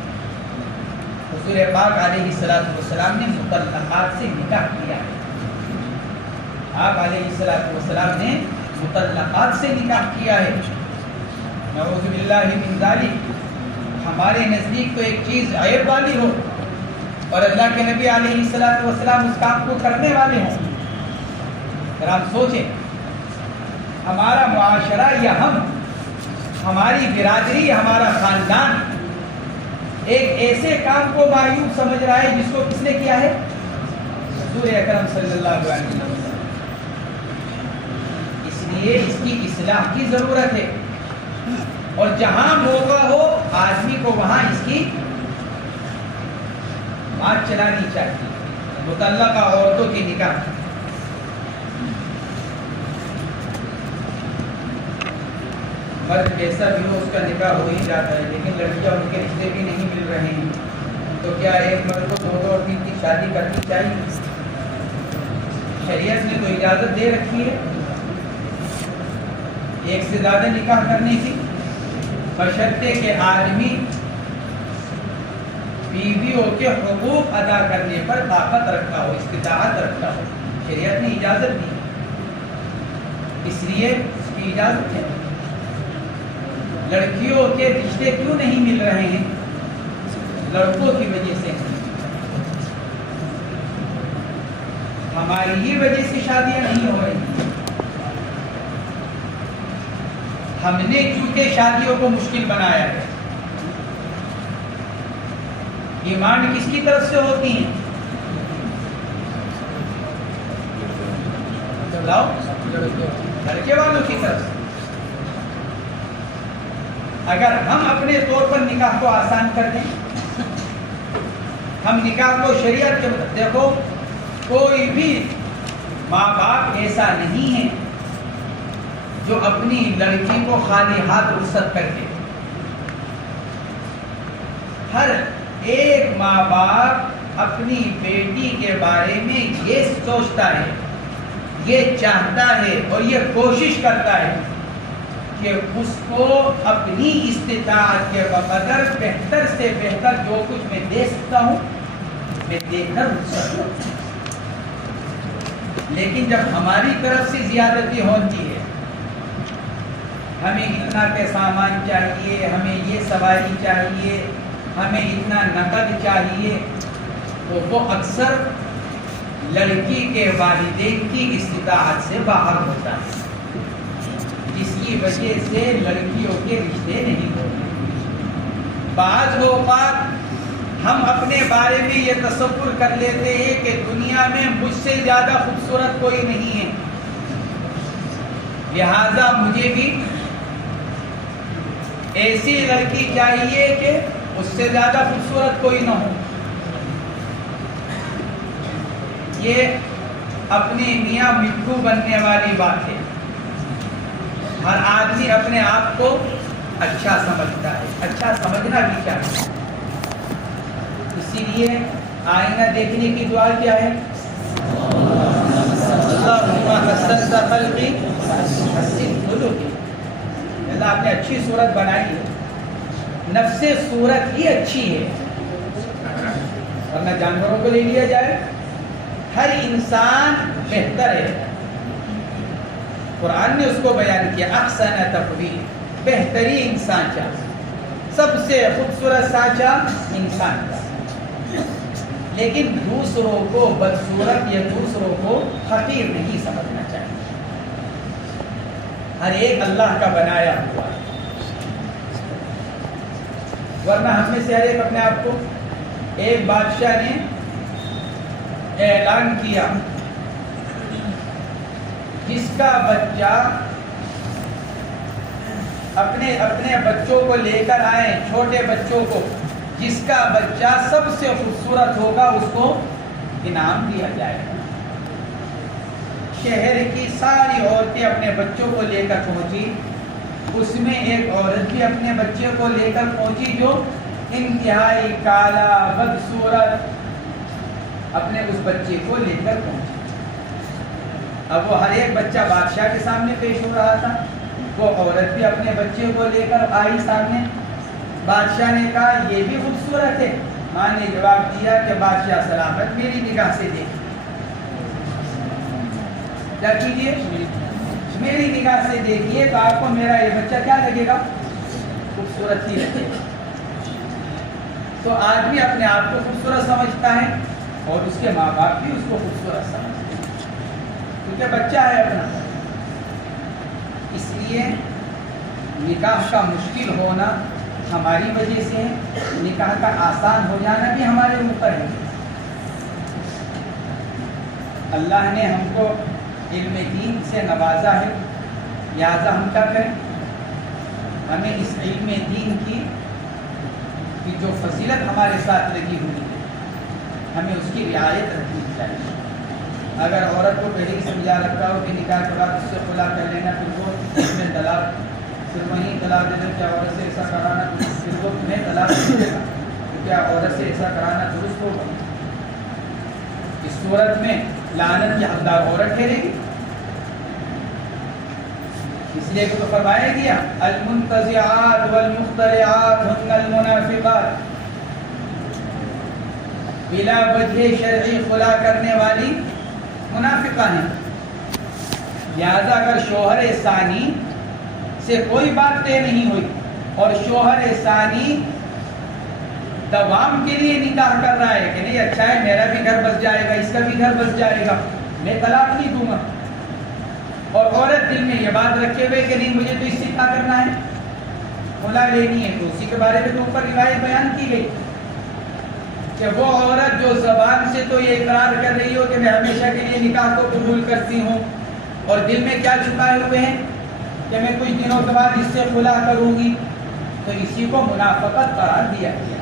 حضور پاک علیہ السلام نے مطلقات سے نکاح کیا ہے، آپ علیہ السلام نے مطلقات سے نکاح کیا ہے۔ نعوذ باللہ من ذالک، ہمارے نزدیک تو ایک چیز عیب والی ہو اور اللہ کے نبی علیہ الصلوۃ والسلام اس کام کو کرنے والے ہوں. اگر آپ سوچیں ہمارا معاشرہ یا ہماری برادری یا ہمارا خاندان ایک ایسے کام کو معیوب سمجھ رہا ہے جس کو کس نے کیا ہے؟ حضور اکرم صلی اللہ علیہ وسلم. اس لیے اس کی اصلاح کی ضرورت ہے اور جہاں موقع ہو آدمی کو وہاں اس کی بات چلانی چاہیے. متعلقہ عورتوں کی نکاح مرد جیسا بھی ہو اس کا نکاح ہو ہی جاتا ہے، لیکن لڑکیاں ان کے رشتے بھی نہیں مل رہے ہیں، تو کیا ایک مرد کو 2 اور 3 کی شادی کرنی چاہیے؟ شریعت نے تو اجازت دے رکھی ہے ایک سے زیادہ نکاح کرنے کی، بشرطے کہ آدمی بیویوں کے حقوق ادا کرنے پر طاقت رکھتا ہو، استطاعت رکھتا ہو. شریعت نے اجازت دی، اس لیے اس کی اجازت ہے. لڑکیوں کے رشتے کیوں نہیں مل رہے ہیں؟ لڑکوں کی وجہ سے. ہماری ہی وجہ سے شادیاں نہیں ہو رہی. ہم نے چونکہ شادیوں کو مشکل بنایا ہے. ڈیمانڈ کس کی طرف سے ہوتی ہیں؟ لڑکے والوں کی طرف سے. اگر ہم اپنے طور پر نکاح کو آسان کر دیں، ہم نکاح کو شریعت کے مطابق، دیکھو کوئی بھی ماں باپ ایسا نہیں ہے جو اپنی لڑکی کو خالی ہاتھ رخصت کر دے. ہر ایک ماں باپ اپنی بیٹی کے بارے میں یہ سوچتا ہے، یہ چاہتا ہے اور یہ کوشش کرتا ہے کہ اس کو اپنی استطاعت کے بقدر بہتر سے بہتر جو کچھ میں دے سکتا ہوں میں دے کر رخصت کروں. لیکن جب ہماری طرف سے زیادتی ہوتی ہے، ہمیں اتنا کے سامان چاہیے، ہمیں یہ سواری چاہیے، ہمیں اتنا نقد چاہیے، تو وہ اکثر لڑکی کے والدین کی استطاعت سے باہر ہوتا ہے، جس کی وجہ سے لڑکیوں کے رشتے نہیں ہوتے. بعض اوقات ہم اپنے بارے میں یہ تصور کر لیتے ہیں کہ دنیا میں مجھ سے زیادہ خوبصورت کوئی نہیں ہے، لہذا مجھے بھی ایسی لڑکی چاہیے کہ اس سے زیادہ خوبصورت کوئی نہ ہو. یہ اپنی میاں مٹھو بننے والی بات ہے. ہر آدمی اپنے آپ کو اچھا سمجھتا ہے، اچھا سمجھنا بھی چاہیے. اسی لیے آئینہ دیکھنے کی دعا کیا ہے؟ اللہ آپ نے اچھی صورت بنائی ہے، نفس صورت ہی اچھی ہے. ورنہ جانوروں کو لے لیا جائے، ہر انسان بہتر ہے. قرآن نے اس کو بیان کیا احسن تقویم، بہترین انسان چاہیے، سب سے خوبصورت سانچہ انسان کا. لیکن دوسروں کو بدصورت یا دوسروں کو حقیر نہیں سمجھنا چاہیے. ہر ایک اللہ کا بنایا ہوا ہے. ورنہ ہم میں سے ہر ایک اپنے آپ کو، ایک بادشاہ نے اعلان کیا جس کا بچہ اپنے بچوں کو لے کر آئے، چھوٹے بچوں کو، جس کا بچہ سب سے خوبصورت ہوگا اس کو انعام دیا جائے گا. شہر کی ساری عورتیں اپنے بچوں کو لے کر پہنچی. اس میں ایک عورت بھی اپنے بچے کو لے کر پہنچی جو انتہائی کالا بدصورت اپنے اس بچے کو لے کر پہنچی. اب وہ ہر ایک بچہ بادشاہ کے سامنے پیش ہو رہا تھا. وہ عورت بھی اپنے بچے کو لے کر آئی سامنے. بادشاہ نے کہا یہ بھی خوبصورت ہے. ماں نے جواب دیا کہ بادشاہ سلامت، میری نگاہ سے دیکھیے. کیا کیجیے؟ میری نگاہ سے دیکھیے تو آپ کو میرا یہ بچہ کیا لگے گا؟ خوبصورت ہی لگے گا. تو آدمی اپنے آپ کو خوبصورت سمجھتا ہے اور اس کے ماں باپ بھی اس کو خوبصورت سمجھتے ہیں کیونکہ بچہ ہے اپنا. اس لیے نکاح کا مشکل ہونا ہماری وجہ سے ہے، نکاح کا آسان ہو جانا بھی ہمارے اوپر ہے. اللہ نے ہم کو علم دین سے نوازا ہے، لہٰذا ہم کیا کریں؟ ہمیں اس علم دین کی جو فضیلت ہمارے ساتھ لگی ہوئی ہے ہمیں اس کی رعایت رکھنی چاہیے. اگر عورت کو پہلے ہی سمجھا رکھا ہو کہ نکاح کے بعد اس سے خلا کر لینا، پھر وہ اس میں طلاق، پھر وہیں طلاق دے دے کہ عورت سے ایسا کرانا، پھر وہ تمہیں طلاق دے گا تو کیا عورت سے ایسا کرانا درست ہوگا؟ اس صورت میں لعنت کی حقدار عورت ٹھہرے گی. اس لیے کہ تو فرمایا گیا المنتزعات والمخترعات ہن المنافقات، بلا وجہ شرعی خلا کرنے والی منافقہ ہیں. لہذا اگر شوہر ثانی سے کوئی بات طے نہیں ہوئی اور شوہر ثانی دوام کے لیے نکاح کر رہا ہے کہ نہیں اچھا ہے میرا بھی گھر بس جائے گا، اس کا بھی گھر بس جائے گا، میں طلاق نہیں دوں گا، اور عورت دل میں یہ بات رکھے ہوئے کہ نہیں مجھے تو اس سے کیا کرنا ہے، خلا لینی ہے، تو اسی کے بارے میں تو اوپر روایت بیان کی گئی کہ وہ عورت جو زبان سے تو یہ اقرار کر رہی ہو کہ میں ہمیشہ کے لیے نکاح کو قبول کرتی ہوں اور دل میں کیا چھپائے ہوئے ہیں کہ میں کچھ دنوں کے بعد اس سے خلا کروں گی، تو اسی کو منافقت قرار دیا گیا.